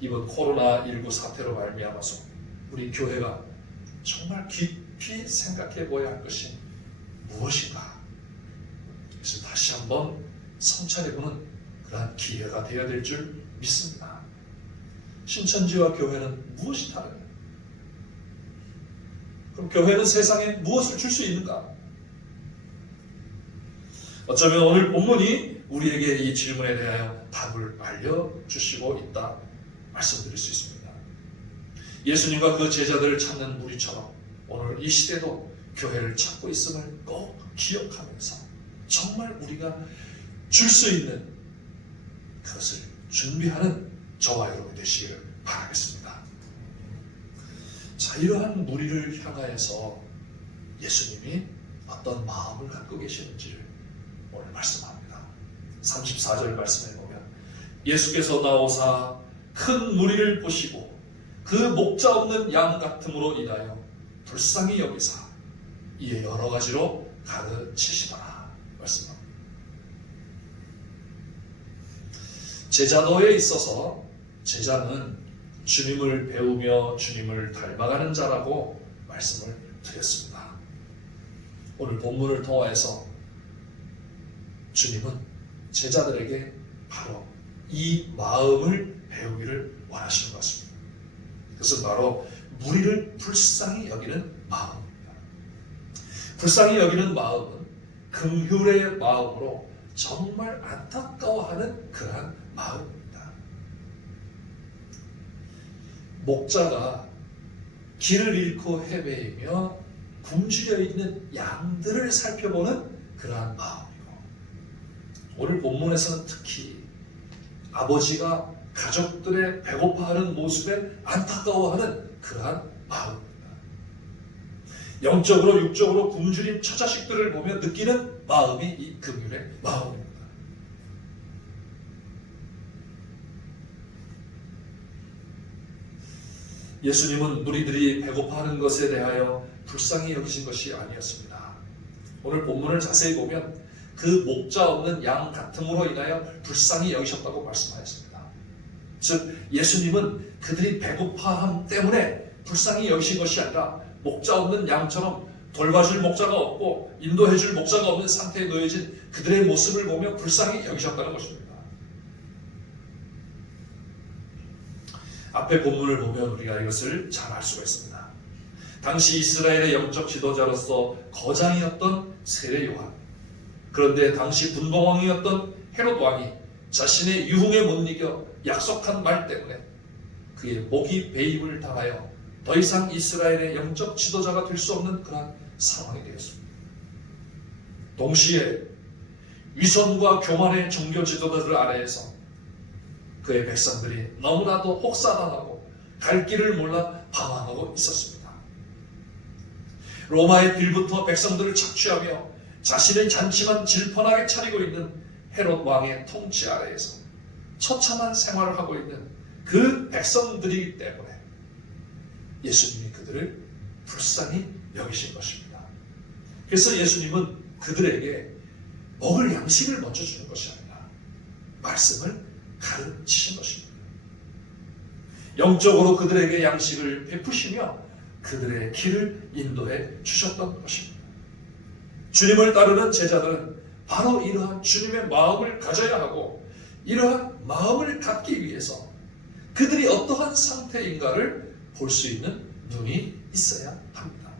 이번 코로나19 사태로 말미암아서 우리 교회가 정말 깊이 생각해 보아야 할 것이 무엇인가? 그래서 다시 한번 성찰해보는 그러한 기회가 되어야 될 줄 믿습니다. 신천지와 교회는 무엇이 다른가? 그럼 교회는 세상에 무엇을 줄 수 있는가? 어쩌면 오늘 본문이 우리에게 이 질문에 대하여 답을 알려주시고 있다 말씀드릴 수 있습니다. 예수님과 그 제자들을 찾는 무리처럼 오늘 이 시대도 교회를 찾고 있음을 꼭 기억하면서 정말 우리가 줄 수 있는 그것을 준비하는 저와 여러분이 되시기를 바라겠습니다. 자, 이러한 무리를 향하여서 예수님이 어떤 마음을 갖고 계시는지를 오늘 말씀합니다. 34절 말씀에 보면 예수께서 나오사 큰 무리를 보시고 그 목자 없는 양 같음으로 인하여 불쌍히 여기사 이에 여러 가지로 가르치시더라 말씀합니다. 제자도에 있어서 제자는 주님을 배우며 주님을 닮아가는 자라고 말씀을 드렸습니다. 오늘 본문을 통하여서 주님은 제자들에게 바로 이 마음을 배우기를 원하시는 것 같습니다. 그것은 바로 무리를 불쌍히 여기는 마음입니다. 불쌍히 여기는 마음은 긍휼의 마음으로 정말 안타까워하는 그러한 마음입니다. 목자가 길을 잃고 헤매이며 굶주려 있는 양들을 살펴보는 그러한 마음이고, 오늘 본문에서는 특히 아버지가 가족들의 배고파하는 모습에 안타까워하는 그러한 마음입니다. 영적으로 육적으로 굶주린 처자식들을 보며 느끼는 마음이 이 긍휼의 마음입니다. 예수님은 무리들이 배고파하는 것에 대하여 불쌍히 여기신 것이 아니었습니다. 오늘 본문을 자세히 보면 그 목자 없는 양 같음으로 인하여 불쌍히 여기셨다고 말씀하였습니다. 즉 예수님은 그들이 배고파함 때문에 불쌍히 여기신 것이 아니라 목자 없는 양처럼 돌봐줄 목자가 없고 인도해줄 목자가 없는 상태에 놓여진 그들의 모습을 보며 불쌍히 여기셨다는 것입니다. 앞에 본문을 보면 우리가 이것을 잘 알 수가 있습니다. 당시 이스라엘의 영적 지도자로서 거장이었던 세례 요한. 그런데 당시 분봉왕이었던 헤롯 왕이 자신의 유흥에 못 이겨 약속한 말 때문에 그의 목이 배임을 당하여 더 이상 이스라엘의 영적 지도자가 될 수 없는 그런 상황이 되었습니다. 동시에 위선과 교만의 종교 지도자들 아래에서 그의 백성들이 너무나도 혹사당하고 갈 길을 몰라 방황하고 있었습니다. 로마의 빌부터 백성들을 착취하며 자신의 잔치만 질펀하게 차리고 있는 헤롯 왕의 통치 아래에서 처참한 생활을 하고 있는 그 백성들이기 때문에 예수님이 그들을 불쌍히 여기신 것입니다. 그래서 예수님은 그들에게 먹을 양식을 먼저 주는 것이 아니라 말씀을 가르치신 것입니다. 영적으로 그들에게 양식을 베푸시며 그들의 길을 인도해 주셨던 것입니다. 주님을 따르는 제자들은 바로 이러한 주님의 마음을 가져야 하고 이러한 마음을 갖기 위해서 그들이 어떠한 상태인가를 볼 수 있는 눈이 있어야 합니다.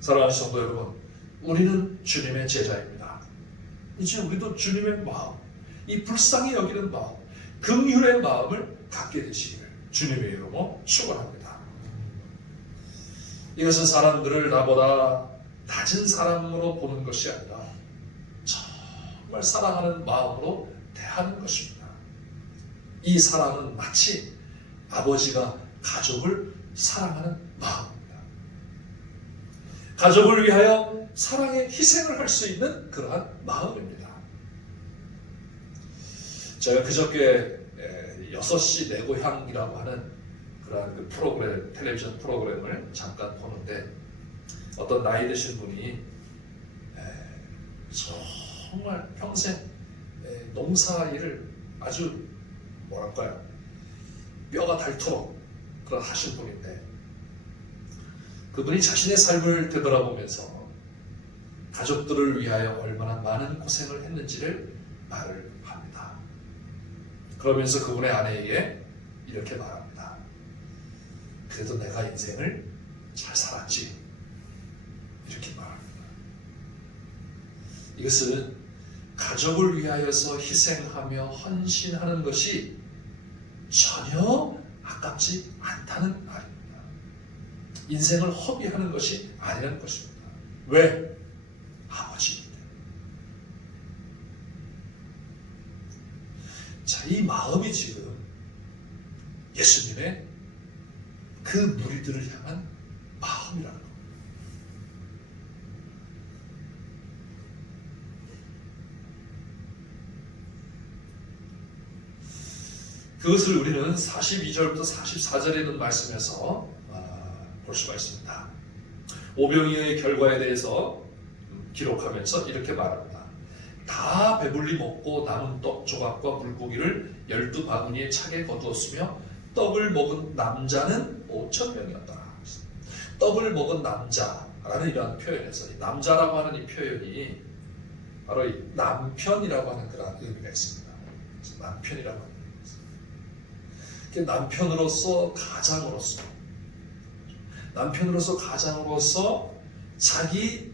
사랑하는 성도 여러분, 우리는 주님의 제자입니다. 이제 우리도 주님의 마음, 이 불쌍히 여기는 마음, 긍휼의 마음을 갖게 되시기를 주님의 이름으로 축원합니다. 이것은 사람들을 나보다 낮은 사람으로 보는 것이 아니라 정말 사랑하는 마음으로 대하는 것입니다. 이 사랑은 마치 아버지가 가족을 사랑하는 마음입니다. 가족을 위하여 사랑의 희생을 할 수 있는 그러한 마음입니다. 제가 그저께 6시 내 고향이라고 하는 그러한 그 프로그램, 텔레비전 프로그램을 잠깐 보는데 어떤 나이 드신 분이 정말 평생 농사일을 아주 뭐랄까요, 뼈가 닳도록 그런 하신 분인데 그분이 자신의 삶을 되돌아보면서 가족들을 위하여 얼마나 많은 고생을 했는지를 말을 합니다. 그러면서 그분의 아내에게 이렇게 말합니다. 그래도 내가 인생을 잘 살았지. 이렇게 말합니다. 이것은 가족을 위하여서 희생하며 헌신하는 것이 전혀 아깝지 않다는 말입니다. 인생을 허비하는 것이 아니라는 것입니다. 왜? 아버지이기 때문에. 자, 이 마음이 지금 예수님의 그 무리들을 향한 마음이라는 겁니다. 그것을 우리는 42절부터 44절에 있는 말씀에서 볼 수가 있습니다. 오병이어의 결과에 대해서 기록하면서 이렇게 말합니다. 다 배불리 먹고 남은 떡 조각과 물고기를 12바구니에 차게 거두었으며 떡을 먹은 남자는 5,000명이었다. 떡을 먹은 남자라는 이러한 표현에서 이 남자라고 하는 이 표현이 바로 이 남편이라고 하는 그런 의미가 있습니다. 남편이라고 하는 남편으로서 가장으로서 자기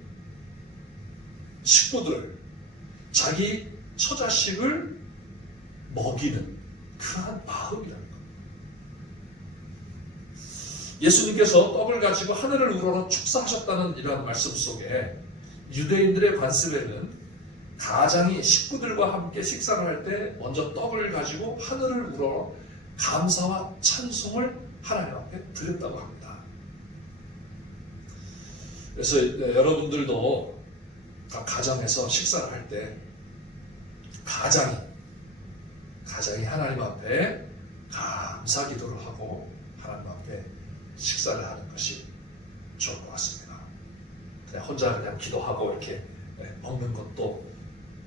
식구들을, 자기 처자식을 먹이는 그러한 마음이라는 겁니다. 예수님께서 떡을 가지고 하늘을 우러러 축사하셨다는 이러한 말씀 속에 유대인들의 관습에는 가장이 식구들과 함께 식사를 할 때 먼저 떡을 가지고 하늘을 우러러 감사와 찬송을 하나님 앞에 드렸다고 합니다. 그래서 여러분들도 가정에서 식사를 할 때 가장이 하나님 앞에 감사 기도를 하고 하나님 앞에 식사를 하는 것이 좋을 것 같습니다. 그냥 혼자 기도하고 이렇게 먹는 것도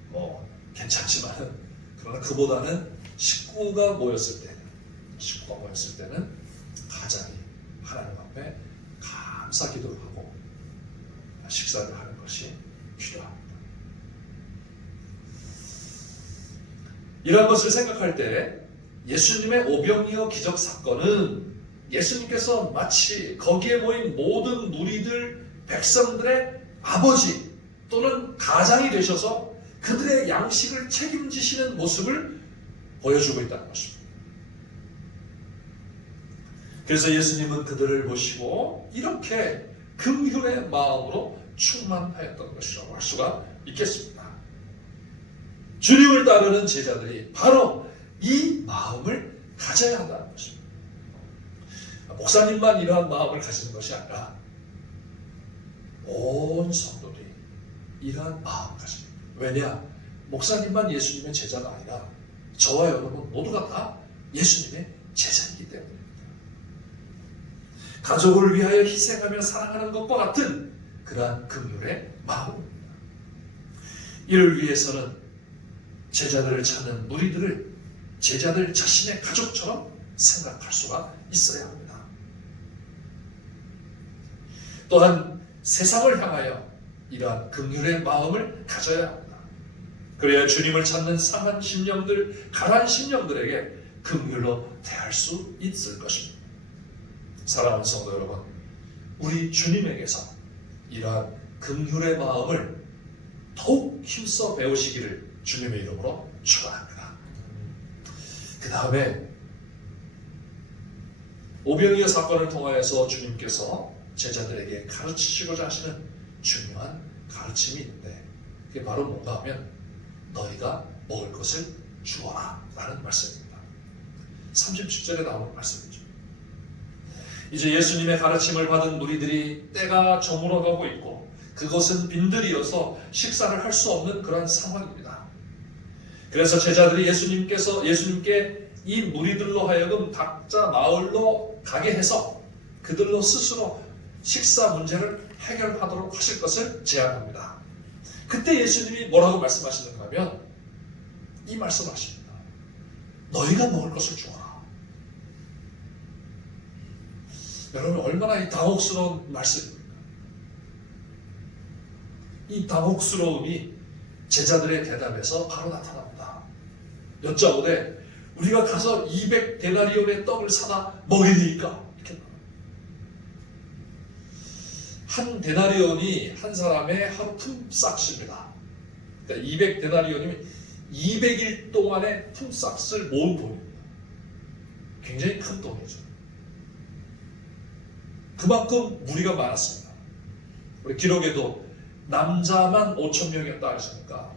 뭐 괜찮지만은 그러나 그보다는 식구가 모였을 때는 가장이 하나님 앞에 감사 기도를 하고 식사를 하는 것이 필요합니다. 이런 것을 생각할 때 예수님의 오병이어 기적 사건은 예수님께서 마치 거기에 모인 모든 무리들, 백성들의 아버지 또는 가장이 되셔서 그들의 양식을 책임지시는 모습을 보여주고 있다는 것입니다. 그래서 예수님은 그들을 보시고 이렇게 긍휼의 마음으로 충만하였던 것이라고 할 수가 있겠습니다. 주님을 따르는 제자들이 바로 이 마음을 가져야 한다는 것입니다. 목사님만 이러한 마음을 가지는 것이 아니라 온 성도들이 이러한 마음을 가집니다. 왜냐? 목사님만 예수님의 제자가 아니라 저와 여러분 모두가 다 예수님의 제자이기 때문입니다. 가족을 위하여 희생하며 사랑하는 것과 같은 그러한 긍휼의 마음입니다. 이를 위해서는 제자들을 찾는 무리들을 제자들 자신의 가족처럼 생각할 수가 있어야 합니다. 또한 세상을 향하여 이러한 긍휼의 마음을 가져야 합니다. 그래야 주님을 찾는 상한 심령들, 가난 심령들에게 긍휼로 대할 수 있을 것입니다. 사랑하는 성도 여러분, 우리 주님에게서 이러한 긍휼의 마음을 더욱 힘써 배우시기를 주님의 이름으로 축원합니다. 그 다음에 오병이어 사건을 통하여서 주님께서 제자들에게 가르치시고자 하시는 중요한 가르침이 있는데 그게 바로 뭔가 하면 너희가 먹을 것을 주어라 라는 말씀입니다. 37절에 나오는 말씀이죠. 이제 예수님의 가르침을 받은 무리들이 때가 저물어가고 있고 그것은 빈들이어서 식사를 할 수 없는 그런 상황입니다. 그래서 제자들이 예수님께 이 무리들로 하여금 각자 마을로 가게 해서 그들로 스스로 식사 문제를 해결하도록 하실 것을 제안합니다. 그때 예수님이 뭐라고 말씀하시는가 하면 이 말씀하십니다. 너희가 먹을 것을 주어라. 여러분 얼마나 이 당혹스러운 말씀입니까? 이 당혹스러움이 제자들의 대답에서 바로 나타납니다. 여짜오되 우리가 가서 200데나리온의 떡을 사다 먹이니까 이렇게 말합니다. 한 데나리온이 한 사람의 하루 품삯입니다. 그러니까 200데나리온이면 200일 동안의 품삯을 모은 돈입니다. 굉장히 큰 돈이죠. 그만큼 무리가 많았습니다. 우리 기록에도 남자만 5,000명이었다 하셨으니까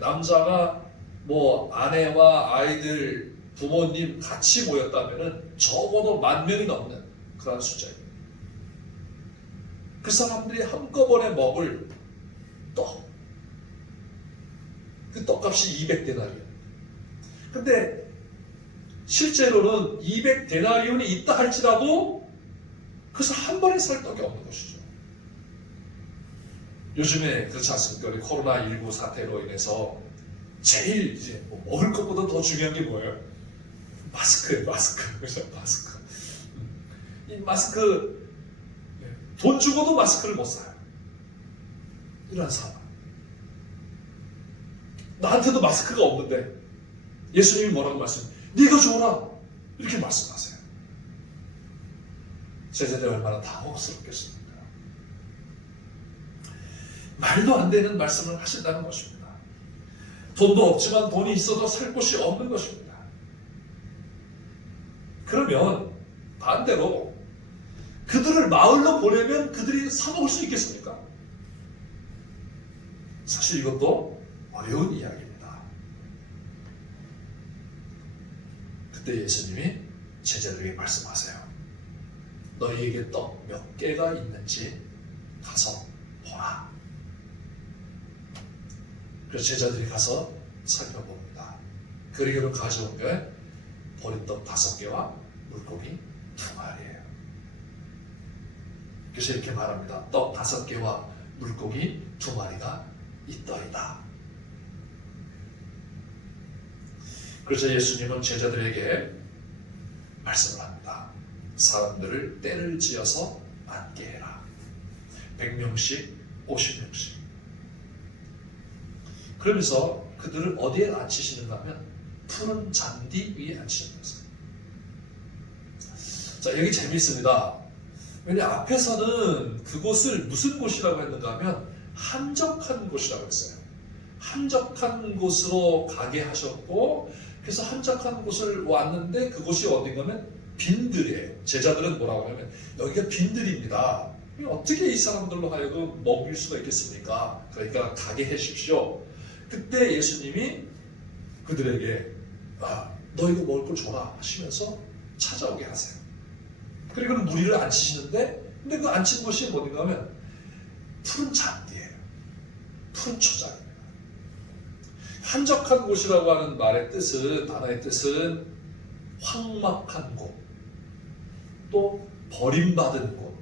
남자가 뭐 아내와 아이들, 부모님 같이 모였다면 적어도 10,000명이 넘는 그런 숫자입니다. 그 사람들이 한꺼번에 먹을 떡, 그 떡값이 200데나리온. 근데 실제로는 200데나리온이 있다 할지라도 그래서 한 번에 살 떡이 없는 것이죠. 요즘에 그렇지 않습니까? 우리 코로나19 사태로 인해서 제일 이제 먹을 것보다 더 중요한 게 뭐예요? 마스크예요, 마스크. 그렇죠? 마스크. 이 마스크, 돈 주고도 마스크를 못 사요. 이런 상황. 나한테도 마스크가 없는데 예수님이 뭐라고 말씀해요? 네가 줘라. 이렇게 말씀하세요. 제자들이 얼마나 당혹스럽겠습니까? 말도 안 되는 말씀을 하신다는 것입니다. 돈도 없지만 돈이 있어도 살 곳이 없는 것입니다. 그러면 반대로 그들을 마을로 보내면 그들이 사 먹을 수 있겠습니까? 사실 이것도 어려운 이야기입니다. 그때 예수님이 제자들에게 말씀하세요. 너희에게 떡 몇 개가 있는지 가서 보라. 그래서 제자들이 가서 살펴봅니다. 그리고는 가져온 게 보리떡 5개와 물고기 2마리예요. 그래서 이렇게 말합니다. 떡 5개와 물고기 2마리가 있더이다. 그래서 예수님은 제자들에게 말씀을 합니다. 사람들을 때를 지어서 앉게 해라. 100명씩 50명씩. 그러면서 그들을 어디에 앉히시는가 하면 푸른 잔디 위에 앉히셨어요. 자, 여기 재미있습니다. 왜냐 앞에서는 그곳을 무슨 곳이라고 했는가 하면 한적한 곳이라고 했어요. 한적한 곳으로 가게 하셨고, 그래서 한적한 곳을 왔는데 그곳이 어딘가면 빈들이에요. 제자들은 뭐라고 하냐면 여기가 빈들입니다. 어떻게 이 사람들로 하여금 먹일 수가 있겠습니까? 그러니까 가게 해주십시오. 그때 예수님이 그들에게 너 이거 먹을 걸 줘라 하시면서 찾아오게 하세요. 그리고 무리를 앉히시는데, 근데 그 앉힌 곳이 어딘가 하면 푸른 잔디예요. 푸른 초장입니다. 한적한 곳이라고 하는 말의 뜻은, 단어의 뜻은 황막한 곳, 또 버림받은 곳,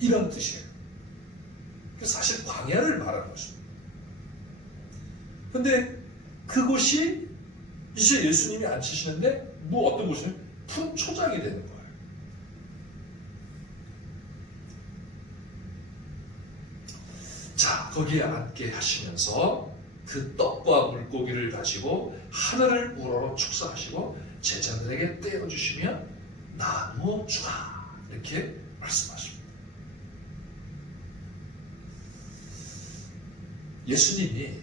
이런 뜻이에요. 사실 광야를 말하는 것입니다. 근데 그곳이 이제 예수님이 앉히시는데 어떤 곳이냐면 푸른 초장이 되는 거예요. 자, 거기에 앉게 하시면서 그 떡과 물고기를 가지고 하늘을 우러러 축사하시고 제자들에게 떼어주시며 나누어 주라, 이렇게 말씀하십니다. 예수님이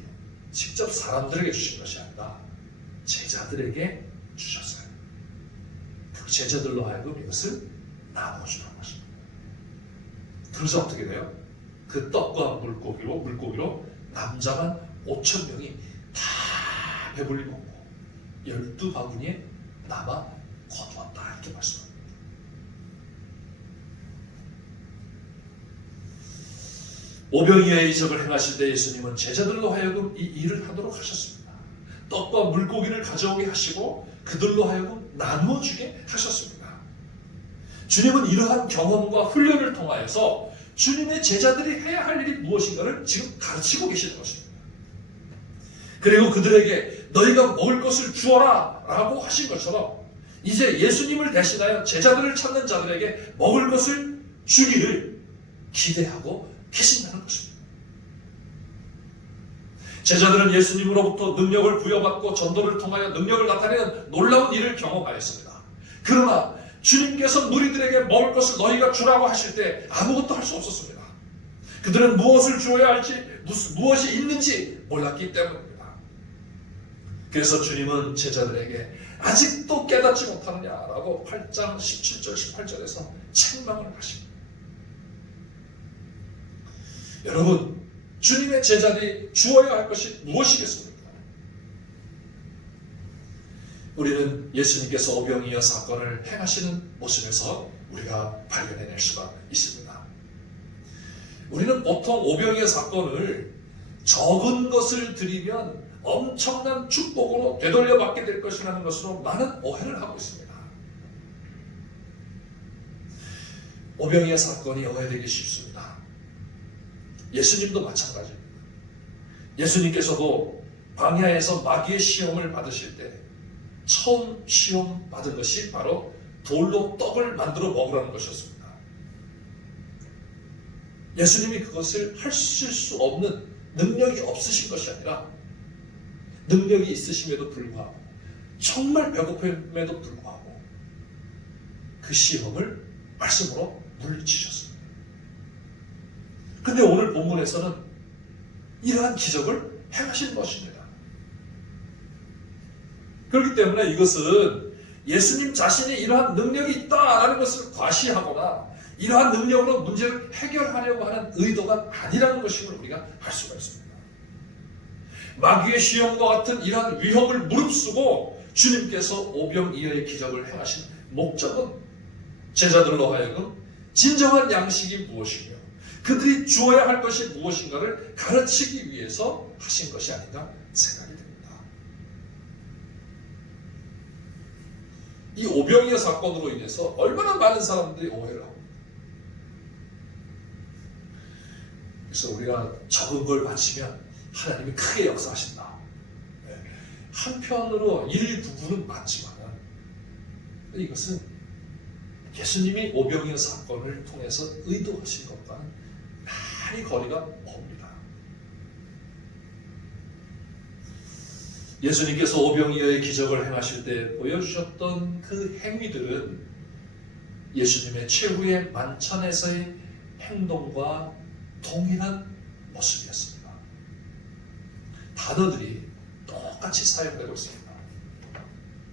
직접 사람들에게 주신 것이 아니라 제자들에게 주셨어요. 그 제자들로 하여금 이것을 나누어 주라는 것입니다. 그래서 어떻게 돼요? 그 떡과 물고기로 남자만 5,000명이 다 배불리 먹고 12바구니에 남아 거두었다, 이렇게 말씀합니다. 오병이어의 이적을 행하실 때 예수님은 제자들로 하여금 이 일을 하도록 하셨습니다. 떡과 물고기를 가져오게 하시고 그들로 하여금 나누어 주게 하셨습니다. 주님은 이러한 경험과 훈련을 통하여서 주님의 제자들이 해야 할 일이 무엇인가를 지금 가르치고 계시는 것입니다. 그리고 그들에게 너희가 먹을 것을 주어라 라고 하신 것처럼 이제 예수님을 대신하여 제자들을 찾는 자들에게 먹을 것을 주기를 기대하고 계신다는 것입니다. 제자들은 예수님으로부터 능력을 부여받고 전도를 통하여 능력을 나타내는 놀라운 일을 경험하였습니다. 그러나 주님께서 무리들에게 먹을 것을 너희가 주라고 하실 때 아무것도 할 수 없었습니다. 그들은 무엇을 주어야 할지, 무엇이 있는지 몰랐기 때문입니다. 그래서 주님은 제자들에게 아직도 깨닫지 못하느냐라고 8장 17절 18절에서 책망을 하십니다. 여러분, 주님의 제자들이 주어야 할 것이 무엇이겠습니까? 우리는 예수님께서 오병이어 사건을 행하시는 모습에서 우리가 발견해낼 수가 있습니다. 우리는 보통 오병이어 사건을 적은 것을 드리면 엄청난 축복으로 되돌려받게 될 것이라는 것으로 많은 오해를 하고 있습니다. 오병이어 사건이 오해되기 쉽습니다. 예수님도 마찬가지입니다. 예수님께서도 광야에서 마귀의 시험을 받으실 때 처음 시험 받은 것이 바로 돌로 떡을 만들어 먹으라는 것이었습니다. 예수님이 그것을 하실 수 없는 능력이 없으신 것이 아니라 능력이 있으심에도 불구하고 정말 배고픔에도 불구하고 그 시험을 말씀으로 물리치셨습니다. 근데 오늘 본문에서는 이러한 기적을 행하신 것입니다. 그렇기 때문에 이것은 예수님 자신이 이러한 능력이 있다라는 것을 과시하거나 이러한 능력으로 문제를 해결하려고 하는 의도가 아니라는 것임을 우리가 알 수가 있습니다. 마귀의 시험과 같은 이러한 위험을 무릅쓰고 주님께서 오병이어의 기적을 행하신 목적은 제자들로 하여금 진정한 양식이 무엇이며 그들이 주어야 할 것이 무엇인가를 가르치기 위해서 하신 것이 아닌가 생각이 됩니다. 이 오병이어 사건으로 인해서 얼마나 많은 사람들이 오해를 합니다. 그래서 우리가 적은 걸 바치면 하나님이 크게 역사하신다. 한편으로 일부분은 맞지만 이것은 예수님이 오병이어 사건을 통해서 의도하신 것과는 많이 거리가 멉니다. 예수님께서 오병이어의 기적을 행하실 때 보여주셨던 그 행위들은 예수님의 최후의 만찬에서의 행동과 동일한 모습이었습니다. 단어들이 똑같이 사용되고 있습니다.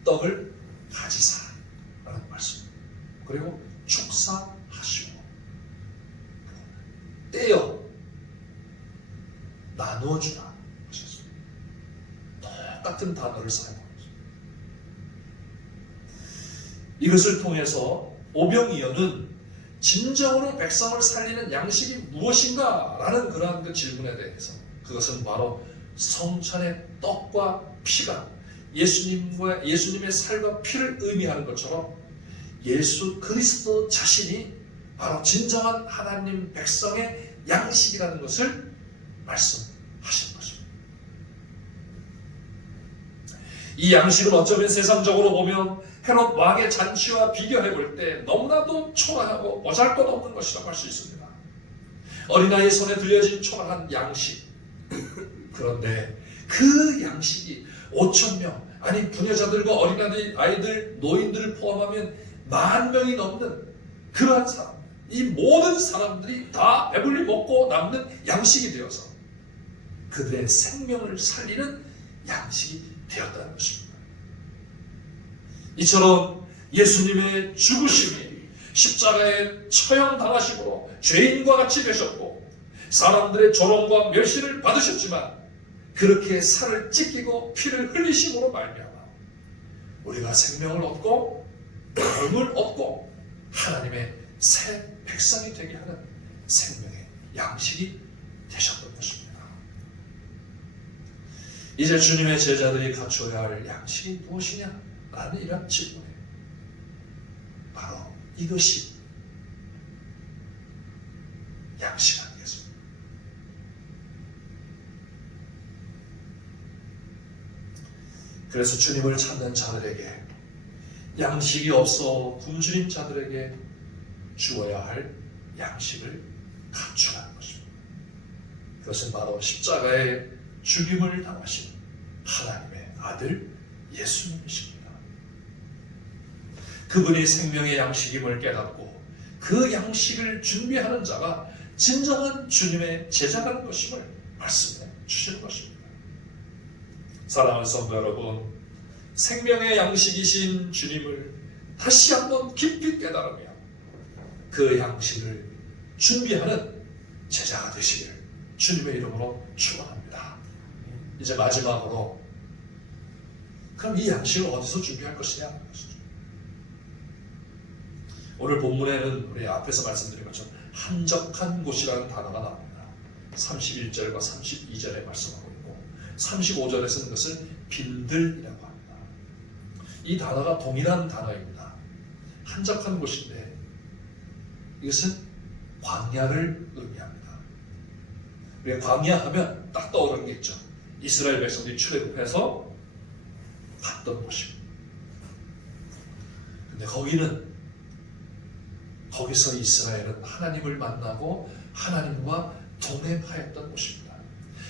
떡을 가지사라는 말씀, 그리고 축사하시고 떼어 나누어주라 하셨습니다. 똑같은 단어를 사용하고 있습니다. 이것을 통해서 오병이어는 진정으로 백성을 살리는 양식이 무엇인가? 라는 그러한 그 질문에 대해서 그것은 바로 성찬의 떡과 피가 예수님의 살과 피를 의미하는 것처럼 예수 그리스도 자신이 바로 진정한 하나님 백성의 양식이라는 것을 말씀하신 것입니다. 이 양식은 어쩌면 세상적으로 보면 헤롯 왕의 잔치와 비교해 볼 때 너무나도 초라하고 보잘것없는 것이라고 할 수 있습니다. 어린아이 손에 들려진 초라한 양식. 그런데 그 양식이 5,000명, 아니 부녀자들과 어린아이들, 노인들을 포함하면 10,000명이 넘는 그러한 사람, 이 모든 사람들이 다 배불리 먹고 남는 양식이 되어서 그들의 생명을 살리는 양식이 되었다는 것입니다. 이처럼 예수님의 죽으심이 십자가에 처형당하심으로 죄인과 같이 되셨고 사람들의 조롱과 멸시를 받으셨지만 그렇게 살을 찢기고 피를 흘리심으로 말미암아 우리가 생명을 얻고 삶을 얻고 하나님의 새 백성이 되게 하는 생명의 양식이 되셨던 것입니다. 이제 주님의 제자들이 갖춰야 할 양식이 무엇이냐? 라는 이런 질문에 바로 이것이 양식 아니겠습니까? 그래서 주님을 찾는 자들에게 양식이 없어 굶주린 자들에게 주어야 할 양식을 갖추라는 것입니다. 그것은 바로 십자가의 죽임을 당하신 하나님의 아들 예수님이십니다. 그분이 생명의 양식임을 깨닫고 그 양식을 준비하는 자가 진정한 주님의 제자라는 것임을 말씀해 주시는 것입니다. 사랑하는 성도 여러분, 생명의 양식이신 주님을 다시 한번 깊이 깨달으며 그 양식을 준비하는 제자가 되시길 주님의 이름으로 축원합니다. 이제 마지막으로 그럼 이 양식을 어디서 준비할 것이냐? 오늘 본문에는 우리 앞에서 말씀드린 것처럼 한적한 곳이라는 단어가 나옵니다. 31절과 32절에 말씀하고 있고 35절에서는 그것을 빈들이라고 합니다. 이 단어가 동일한 단어입니다. 한적한 곳인데 이것은 광야를 의미합니다. 우리가 광야 하면 딱 떠오르는 게 있죠. 이스라엘 백성들이 출애굽해서 갔던 곳입니다. 근데 거기서 이스라엘은 하나님을 만나고 하나님과 동행하였던 곳입니다.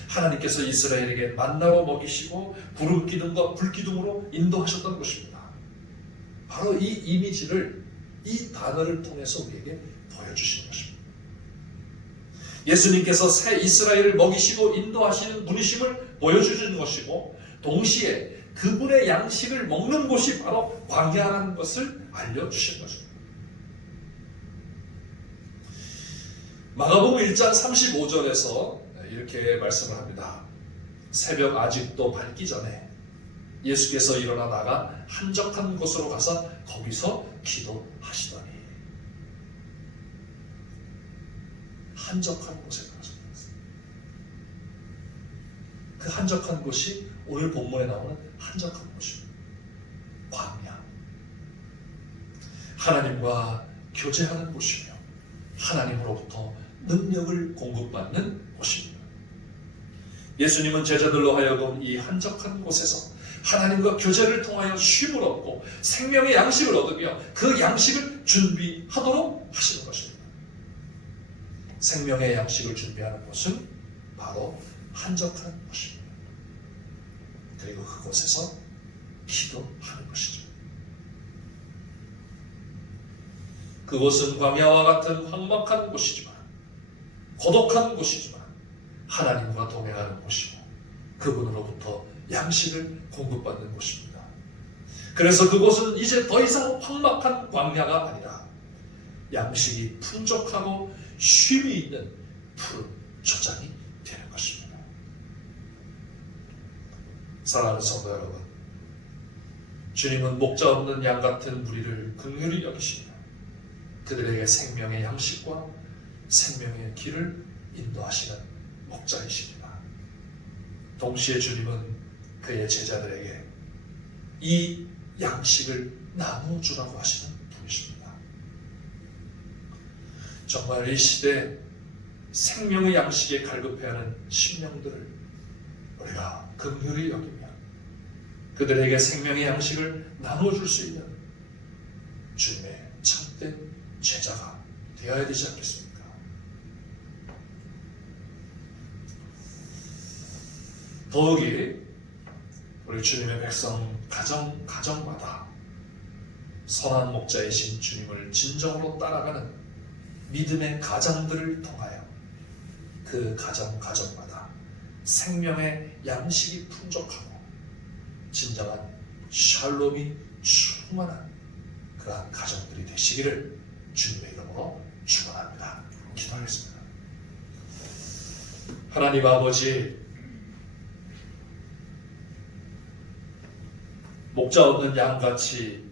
하나님께서 이스라엘에게 만나로 먹이시고 구름 기둥과 불 기둥으로 인도하셨던 곳입니다. 바로 이 이미지를 이 단어를 통해서 우리에게 보여주신 것입니다. 예수님께서 새 이스라엘을 먹이시고 인도하시는 분이심을 보여주시는 것이고 동시에 그분의 양식을 먹는 곳이 바로 광야라는 것을 알려주신 것입니다. 마가복음 1장 35절에서 이렇게 말씀을 합니다. 새벽 아직도 밝기 전에 예수께서 일어나 나가 한적한 곳으로 가서 거기서 기도하시더니 한적한 곳에 가셨습니다. 그 한적한 곳이 오늘 본문에 나오는 한적한 곳입니다. 광야. 하나님과 교제하는 곳이며 하나님으로부터 능력을 공급받는 곳입니다. 예수님은 제자들로 하여금 이 한적한 곳에서 하나님과 교제를 통하여 쉼을 얻고 생명의 양식을 얻으며 그 양식을 준비하도록 하시는 것입니다. 생명의 양식을 준비하는 곳은 바로 한적한 곳입니다. 그리고 그곳에서 기도하는 것이죠. 그곳은 광야와 같은 황막한 곳이지만, 고독한 곳이지만 하나님과 동행하는 곳이고 그분으로부터 양식을 공급받는 곳입니다. 그래서 그곳은 이제 더 이상 황막한 광야가 아니라 양식이 풍족하고 쉼이 있는 푸른 초장이 되는 것입니다. 사랑하는 성도 여러분, 주님은 목자 없는 양 같은 무리를 긍휼히 여기시며 그들에게 생명의 양식과 생명의 길을 인도하시는 목자이십니다. 동시에 주님은 그의 제자들에게 이 양식을 나누어 주라고 하시는 분이십니다. 정말 이 시대 생명의 양식에 갈급해하는 심령들을 우리가 긍휼히 여기며 그들에게 생명의 양식을 나누어 줄 수 있는 주님의 참된 제자가 되어야 되지 않겠습니까? 더욱이 우리 주님의 백성 가정마다 선한 목자이신 주님을 진정으로 따라가는 믿음의 가정들을 통하여 그 가정마다 생명의 양식이 풍족하고 진정한 샬롬이 충만한 그러한 가정들이 되시기를 주님의 이름으로 축원합니다. 기도하겠습니다. 하나님 아버지, 목자 없는 양같이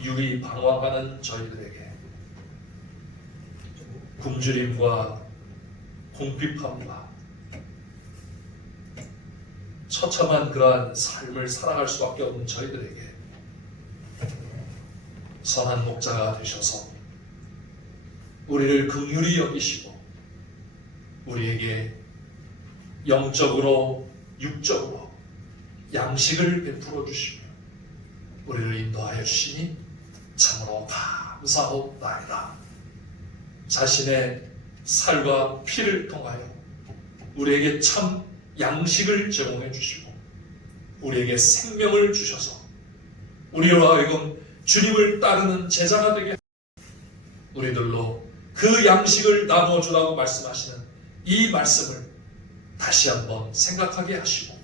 유리방황하는 저희들에게 굶주림과 궁핍함과 처참한 그러한 삶을 살아갈 수밖에 없는 저희들에게 선한 목자가 되셔서 우리를 긍휼히 여기시고 우리에게 영적으로 육적으로 양식을 베풀어 주시며 우리를 인도하여 주시니 참으로 감사하옵나이다. 자신의 살과 피를 통하여 우리에게 참 양식을 제공해 주시고 우리에게 생명을 주셔서 우리로 하여금 주님을 따르는 제자가 되게 우리들로 그 양식을 나누어 주라고 말씀하시는 이 말씀을 다시 한번 생각하게 하시고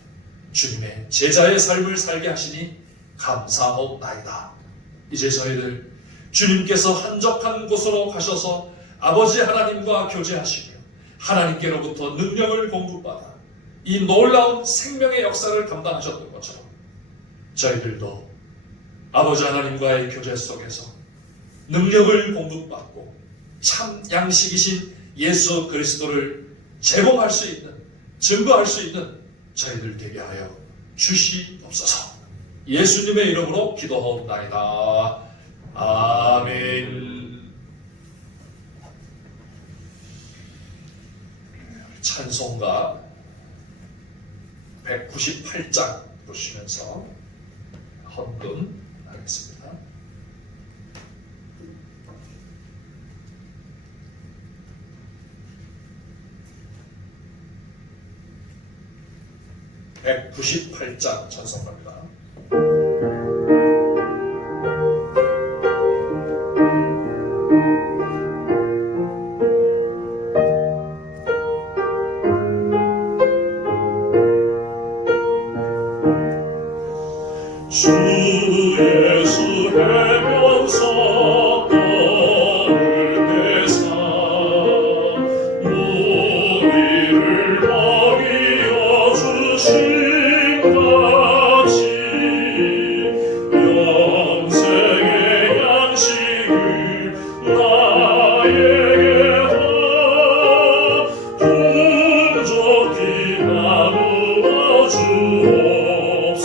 주님의 제자의 삶을 살게 하시니 감사하옵나이다. 이제 저희들 주님께서 한적한 곳으로 가셔서 아버지 하나님과 교제하시며 하나님께로부터 능력을 공급받아 이 놀라운 생명의 역사를 감당하셨던 것처럼 저희들도 아버지 하나님과의 교제 속에서 능력을 공급받고 참 양식이신 예수 그리스도를 제공할 수 있는, 증거할 수 있는 저희들 되게 하여 주시옵소서. 예수님의 이름으로 기도하옵나이다. 아멘. 찬송가 198장 보시면서 헌금 하겠습니다. (198장) 찬송가입니다. 주 예수 해면서 떠올 때사 우리를 먹이어 주신 같이 영생의 양식을 나에게 풍족히 나누어 주옵소서.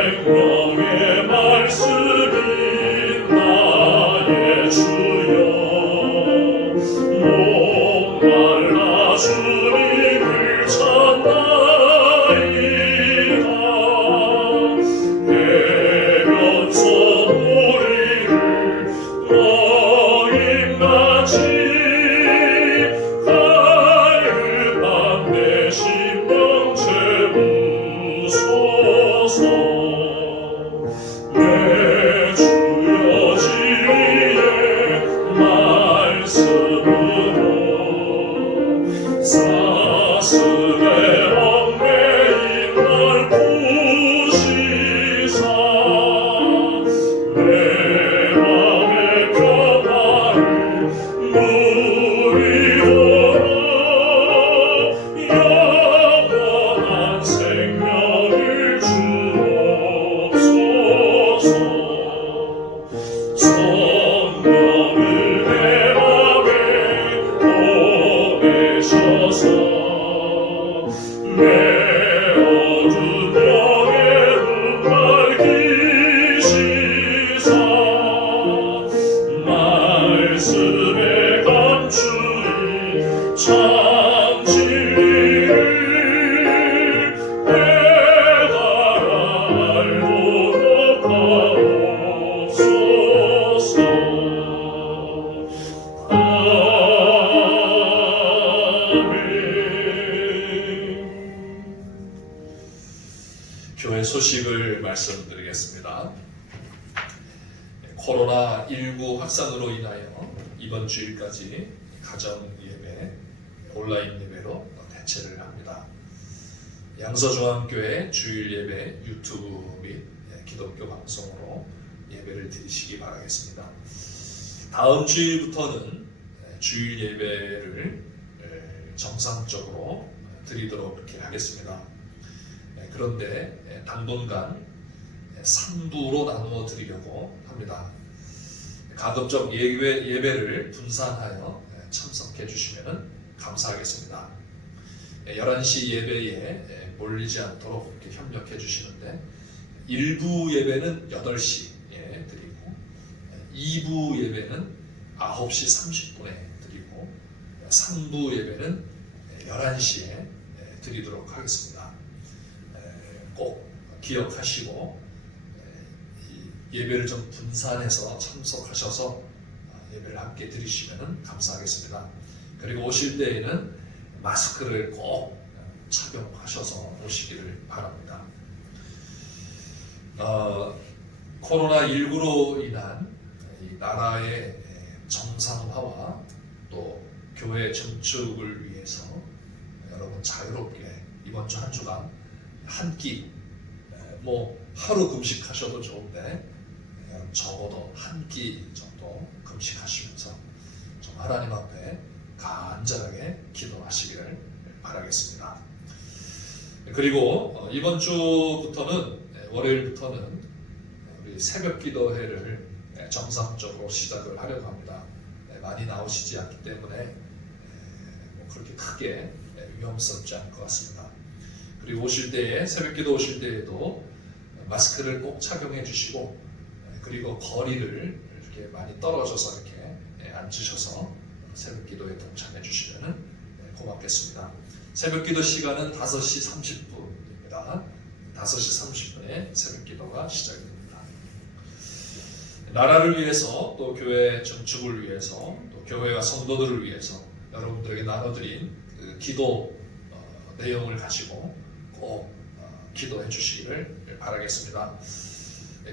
생명의 말씀이 나의 주여 목말라 주님을 찾나이다. 해면서 우리를 먹임같이 가을밤 대신 우리 영원한 생명을 주옵소서. 성령을 내 맘에 보내셔서 내 어두운 영의 눈 밝히시사 말씀에 감추리 참 진리를 깨달아 알도록 하옵소서. 교회 소식을 말씀드리겠습니다. 코로나19 확산으로 인하여 이번 주일까지 가정 예배, 온라인 예배로 대체를 합니다. 양서중앙교회 주일 예배 유튜브 및 기독교 방송으로 예배를 드리시기 바라겠습니다. 다음 주일부터는 주일 예배를 정상적으로 드리도록 이렇게 하겠습니다. 그런데 당분간 3부로 나누어 드리려고 합니다. 가급적 예배를 분산하여 참석해 주시면 감사하겠습니다. 11시 예배에 몰리지 않도록 이렇게 협력해 주시는데 1부 예배는 8시에 드리고 2부 예배는 9시 30분에 드리고 3부 예배는 11시에 드리도록 하겠습니다. 꼭 기억하시고 예배를 좀 분산해서 참석하셔서 예배를 함께 드리시면 감사하겠습니다. 그리고 오실 때에는 마스크를 꼭 착용하셔서 오시기를 바랍니다. 코로나19로 인한 이 나라의 정상화와 또 교회 증축을 위해서 여러분 자유롭게 이번 주 한 주간 한 끼, 하루 금식하셔도 좋은데 적어도 한 끼 정도 금식하시면서 좀 하나님 앞에 간절하게 기도하시기를 바라겠습니다. 그리고 이번 주부터는 월요일부터는 우리 새벽 기도회를 정상적으로 시작을 하려고 합니다. 많이 나오시지 않기 때문에 그렇게 크게 위험스럽지 않을 것 같습니다. 그리고 오실 때에 새벽 기도 오실 때에도 마스크를 꼭 착용해 주시고 그리고 거리를 이렇게 많이 떨어져서 이렇게 앉으셔서 새벽 기도에 동참해 주시면 고맙겠습니다. 새벽 기도 시간은 5시 30분입니다. 5시 30분에 새벽 기도가 시작됩니다. 나라를 위해서 또 교회 증축을 위해서 또 교회와 성도들을 위해서 여러분들에게 나눠드린 그 기도 내용을 가지고 꼭 기도해 주시기를 바라겠습니다.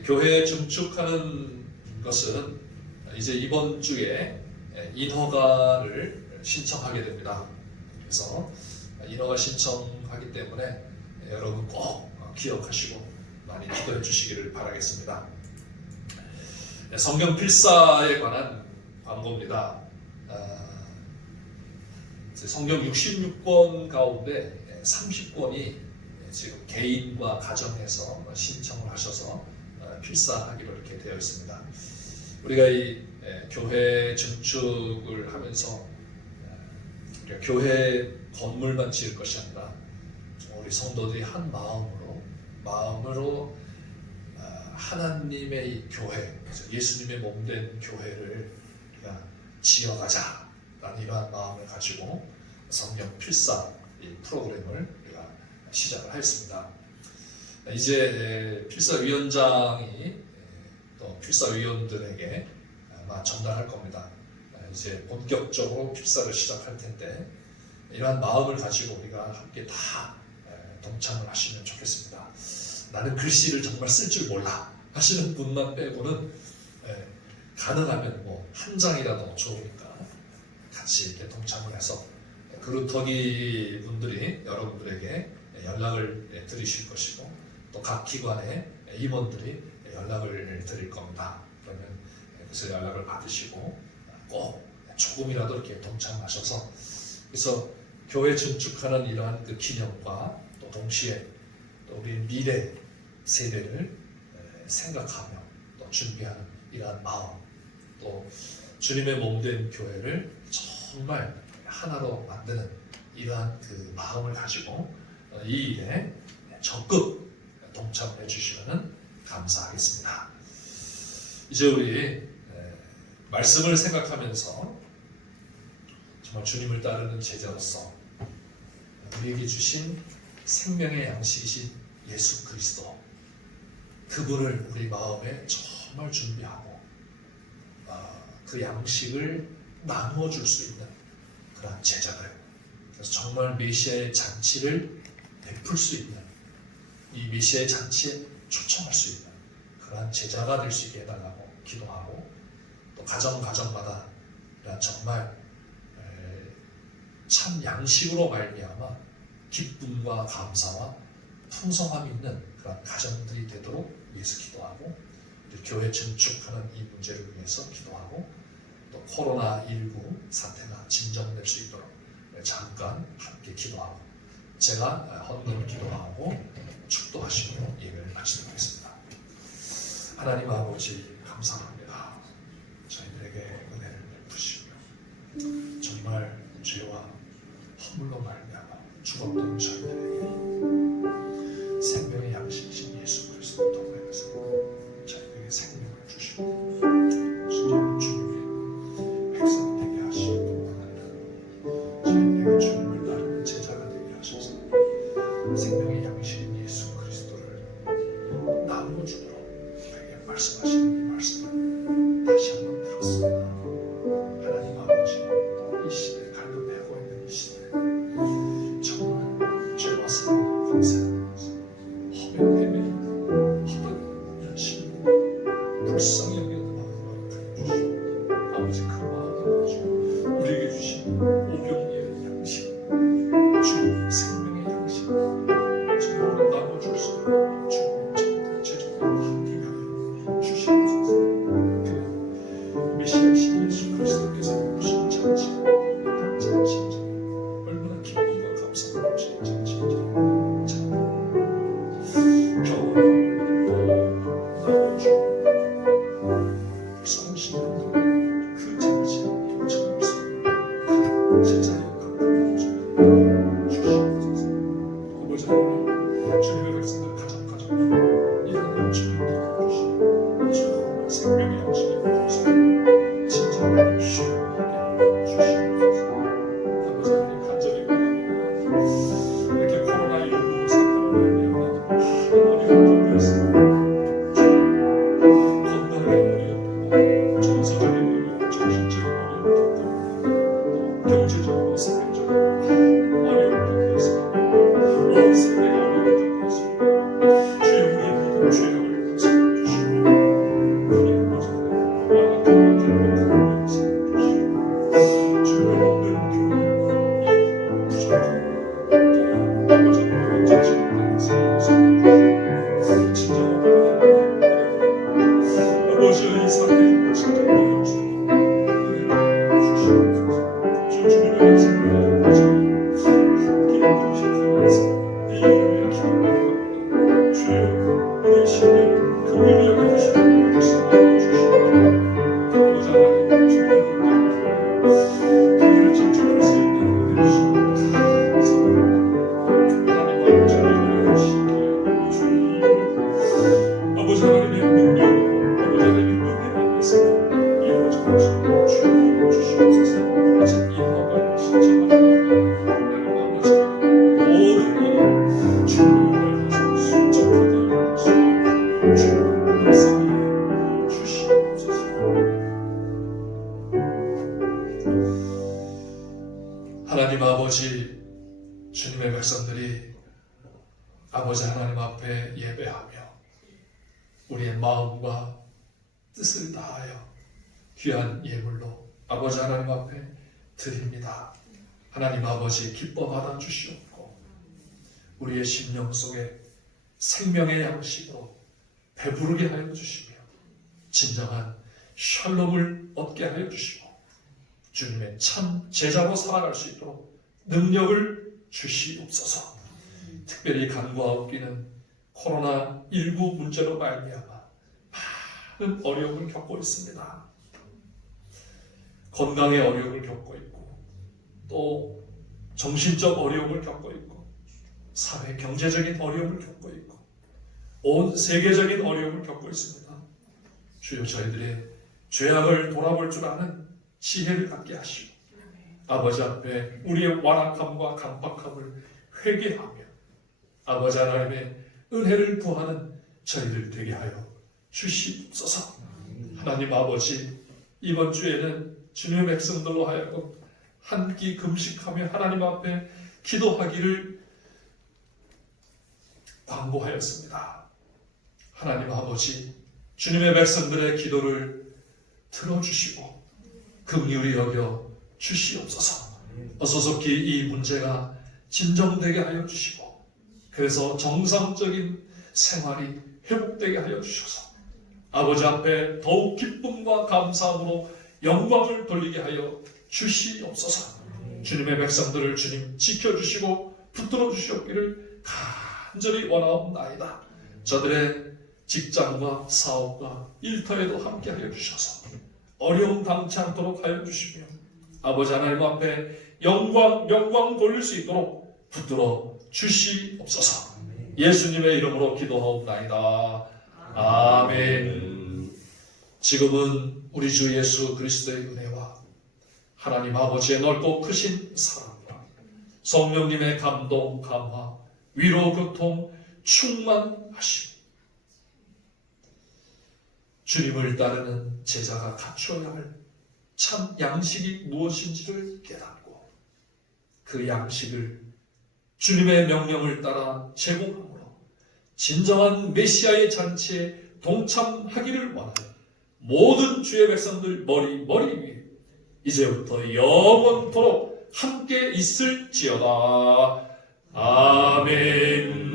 교회 증축하는 것은 이제 이번 주에 인허가를 신청하게 됩니다. 그래서 인허가 신청하기 때문에 여러분 꼭 기억하시고 많이 기도해 주시기를 바라겠습니다. 성경 필사에 관한 광고입니다. 성경 66권 가운데 30권이 지금 개인과 가정에서 신청을 하셔서 필사하기로 이렇게 되어 있습니다. 우리가 이 교회 증축을 하면서 교회 건물만 지을 것이 아니라 우리 성도들이 한 마음으로 하나님의 이 교회, 예수님의 몸된 교회를 우리가 지어가자라는 이러한 마음을 가지고 성경 필사 이 프로그램을 우리가 시작을 하였습니다. 이제 필사위원장이 또 필사위원들에게 아마 전달할 겁니다. 이제 본격적으로 필사를 시작할 텐데 이러한 마음을 가지고 우리가 함께 다 동참을 하시면 좋겠습니다. 나는 글씨를 정말 쓸 줄 몰라 하시는 분만 빼고는 가능하면 한 장이라도 좋으니까 같이 이렇게 동참을 해서 그루터기 분들이 여러분들에게 연락을 드리실 것이고 또 각 기관의 임원들이 연락을 드릴 겁니다. 그러면 그래서 연락을 받으시고 꼭 조금이라도 이렇게 동참하셔서 그래서 교회 증축하는 이러한 그 기념과 또 동시에 또 우리 미래 세대를 생각하며 또 준비하는 이러한 마음, 또 주님의 몸된 교회를 정말 하나로 만드는 이러한 그 마음을 가지고 이 일에 적극 동참해 주시면 감사하겠습니다. 이제 우리 말씀을 생각하면서 정말 주님을 따르는 제자로서 우리에게 주신 생명의 양식이신 예수 그리스도, 그분을 우리 마음에 정말 준비하고 그 양식을 나누어 줄 수 있는 그런 제자들, 그래서 정말 메시아의 잔치를 베풀 수 있는, 이 메시아의 잔치에 초청할 수 있는 그런 제자가 될 수 있게 해달라고 기도하고, 또 가정마다 정말 참 양식으로 말미암아 기쁨과 감사와 풍성함이 있는 그런 가정들이 되도록 위해서 기도하고, 우리 교회 증축하는 이 문제를 위해서 기도하고, 또 코로나19 사태가 진정될 수 있도록 잠깐 함께 기도하고, 제가 헌금 기도하고 축도하시고 예배를 마치도록 하겠습니다. 하나님 아버지 감사합니다. 저희들에게 은혜를 베푸시며 정말 죄와 허물로 말미암아 죽었던 저희들에게 생명의 양식이신 예수 그리스도 통하여서 저희들에게 생명을 주시고 진정 주님의 백성이 되게 하시고 뿐만 아니라 저희들에게 주님을 따르는 제자가 되게 하셔서 생명의 양식인 예수 그리스도를 나누어 주도록 우리에게 말씀하시는 이 말씀을 다시 한번 들었습니다. 하나님 아버지, 이 시대에 갈급해하고 있는 이 시대에 정말 죄와 사랑을 감사하면서 허변 헤매는 현실, 불쌍히 여기는 마음을 주시고, 아버지 그 마음을 가지고 우리에게 주신 오병이의 양식, 주 생명의 양식 정말 나눠줄 수 있는 주님의 제자들 함께 하여 주시옵소서. 그 메시아이신 예수 그리스도께서 오신 잔치가 이 잔치인지 얼마나 기쁨과 감사가 오신 잔치인지 생명의 양식을 주시고 진정한 쉼을 주시옵소서. 아버지 하나님 간절히 원합니다. 이렇게 코로나19 사태로 말미암아 많은 어려움을 겪었습니다. 건강의 어려움, 정서적인 어려움, 정신적인 어려움을 겪고, 또 경제적으로 사회적으로 어려움을 겪었습니다. 온 세대가 어려움을 겪었습니다. 주여 우리의 모든 죄악을 용서해 주시고 우리의 모든 악한 결박을 용서해 주시고, 주의 모든 교회 부족함 또 아버지 하나님의 자신을 용서해 주시고, 진정한 아버지의 이 사태를 진정하여 주시고 은혜를 주시옵소서. 주 주님의 말씀을 아버지 함께 이끌으시면서 이 일을 기도합니다. 주여 우리의 신뢰를 그 위에 여겨주시고 불쌍히 여겨주시고, 아버지 하나님 주님의 교회를 증축할 수 있는 은혜를 주시고 감사합니다. 하나님 아버지를 위하시기에 주의 이름을 아버지 하나님의 능력으로 아버지 하나님의 은혜 안에서 이루어져 주시고 주여 주시옵소서. 참 인도가 신청합니다. 하나님 아버지 모든 일이 주님을 위해서 순종하게 하시고 주님을 말씀해 주시옵소서. 하나님 아버지, 주님의 백성들이 아버지 하나님 앞에 예배하며 우리의 마음과 뜻을 다하여 귀한 예물로 아버지 하나님 앞에 드립니다. 하나님 아버지 기뻐 받아 주시옵고, 우리의 심령 속에 생명의 양식으로 배부르게 하여 주시며 진정한 샬롬을 얻게 하여 주시고, 주님의 참 제자로 살아갈 수 있도록 능력을 주시옵소서. 특별히 간과하옵기는 코로나19 문제로 말미암아 많은 어려움을 겪고 있습니다. 건강의 어려움을 겪고 있고 또 정신적 어려움을 겪고 있고 사회 경제적인 어려움을 겪고 있고 온 세계적인 어려움을 겪고 있습니다. 주여 저희들의 죄악을 돌아볼 줄 아는 지혜를 갖게 하시고 아버지 앞에 우리의 완악함과 강박함을 회개하며 아버지 하나님의 은혜를 구하는 저희들 되게 하여 주시옵소서. 하나님 아버지, 이번 주에는 주님의 백성들로 하여금 한 끼 금식하며 하나님 앞에 기도하기를 광고하였습니다. 하나님 아버지, 주님의 백성들의 기도를 들어주시고 긍휼히 여겨 주시옵소서. 어서속히 이 문제가 진정되게 하여 주시고 그래서 정상적인 생활이 회복되게 하여 주셔서 아버지 앞에 더욱 기쁨과 감사함으로 영광을 돌리게 하여 주시옵소서. 주님의 백성들을 주님 지켜주시고 붙들어 주시옵기를 간절히 원하옵나이다. 저들의 직장과 사업과 일터에도 함께 하여 주셔서 어려움 당치 않도록 하여 주시며 아버지 하나님 앞에 영광 돌릴 수 있도록 붙들어 주시옵소서. 예수님의 이름으로 기도하옵나이다. 아멘. 지금은 우리 주 예수 그리스도의 은혜와 하나님 아버지의 넓고 크신 사랑과 성령님의 감동, 감화, 위로, 교통, 충만하심, 주님을 따르는 제자가 갖추어야 할 참 양식이 무엇인지를 깨닫고 그 양식을 주님의 명령을 따라 제공함으로 진정한 메시아의 잔치에 동참하기를 원하는 모든 주의 백성들 머리 위에 이제부터 영원토록 함께 있을지어다. 아멘.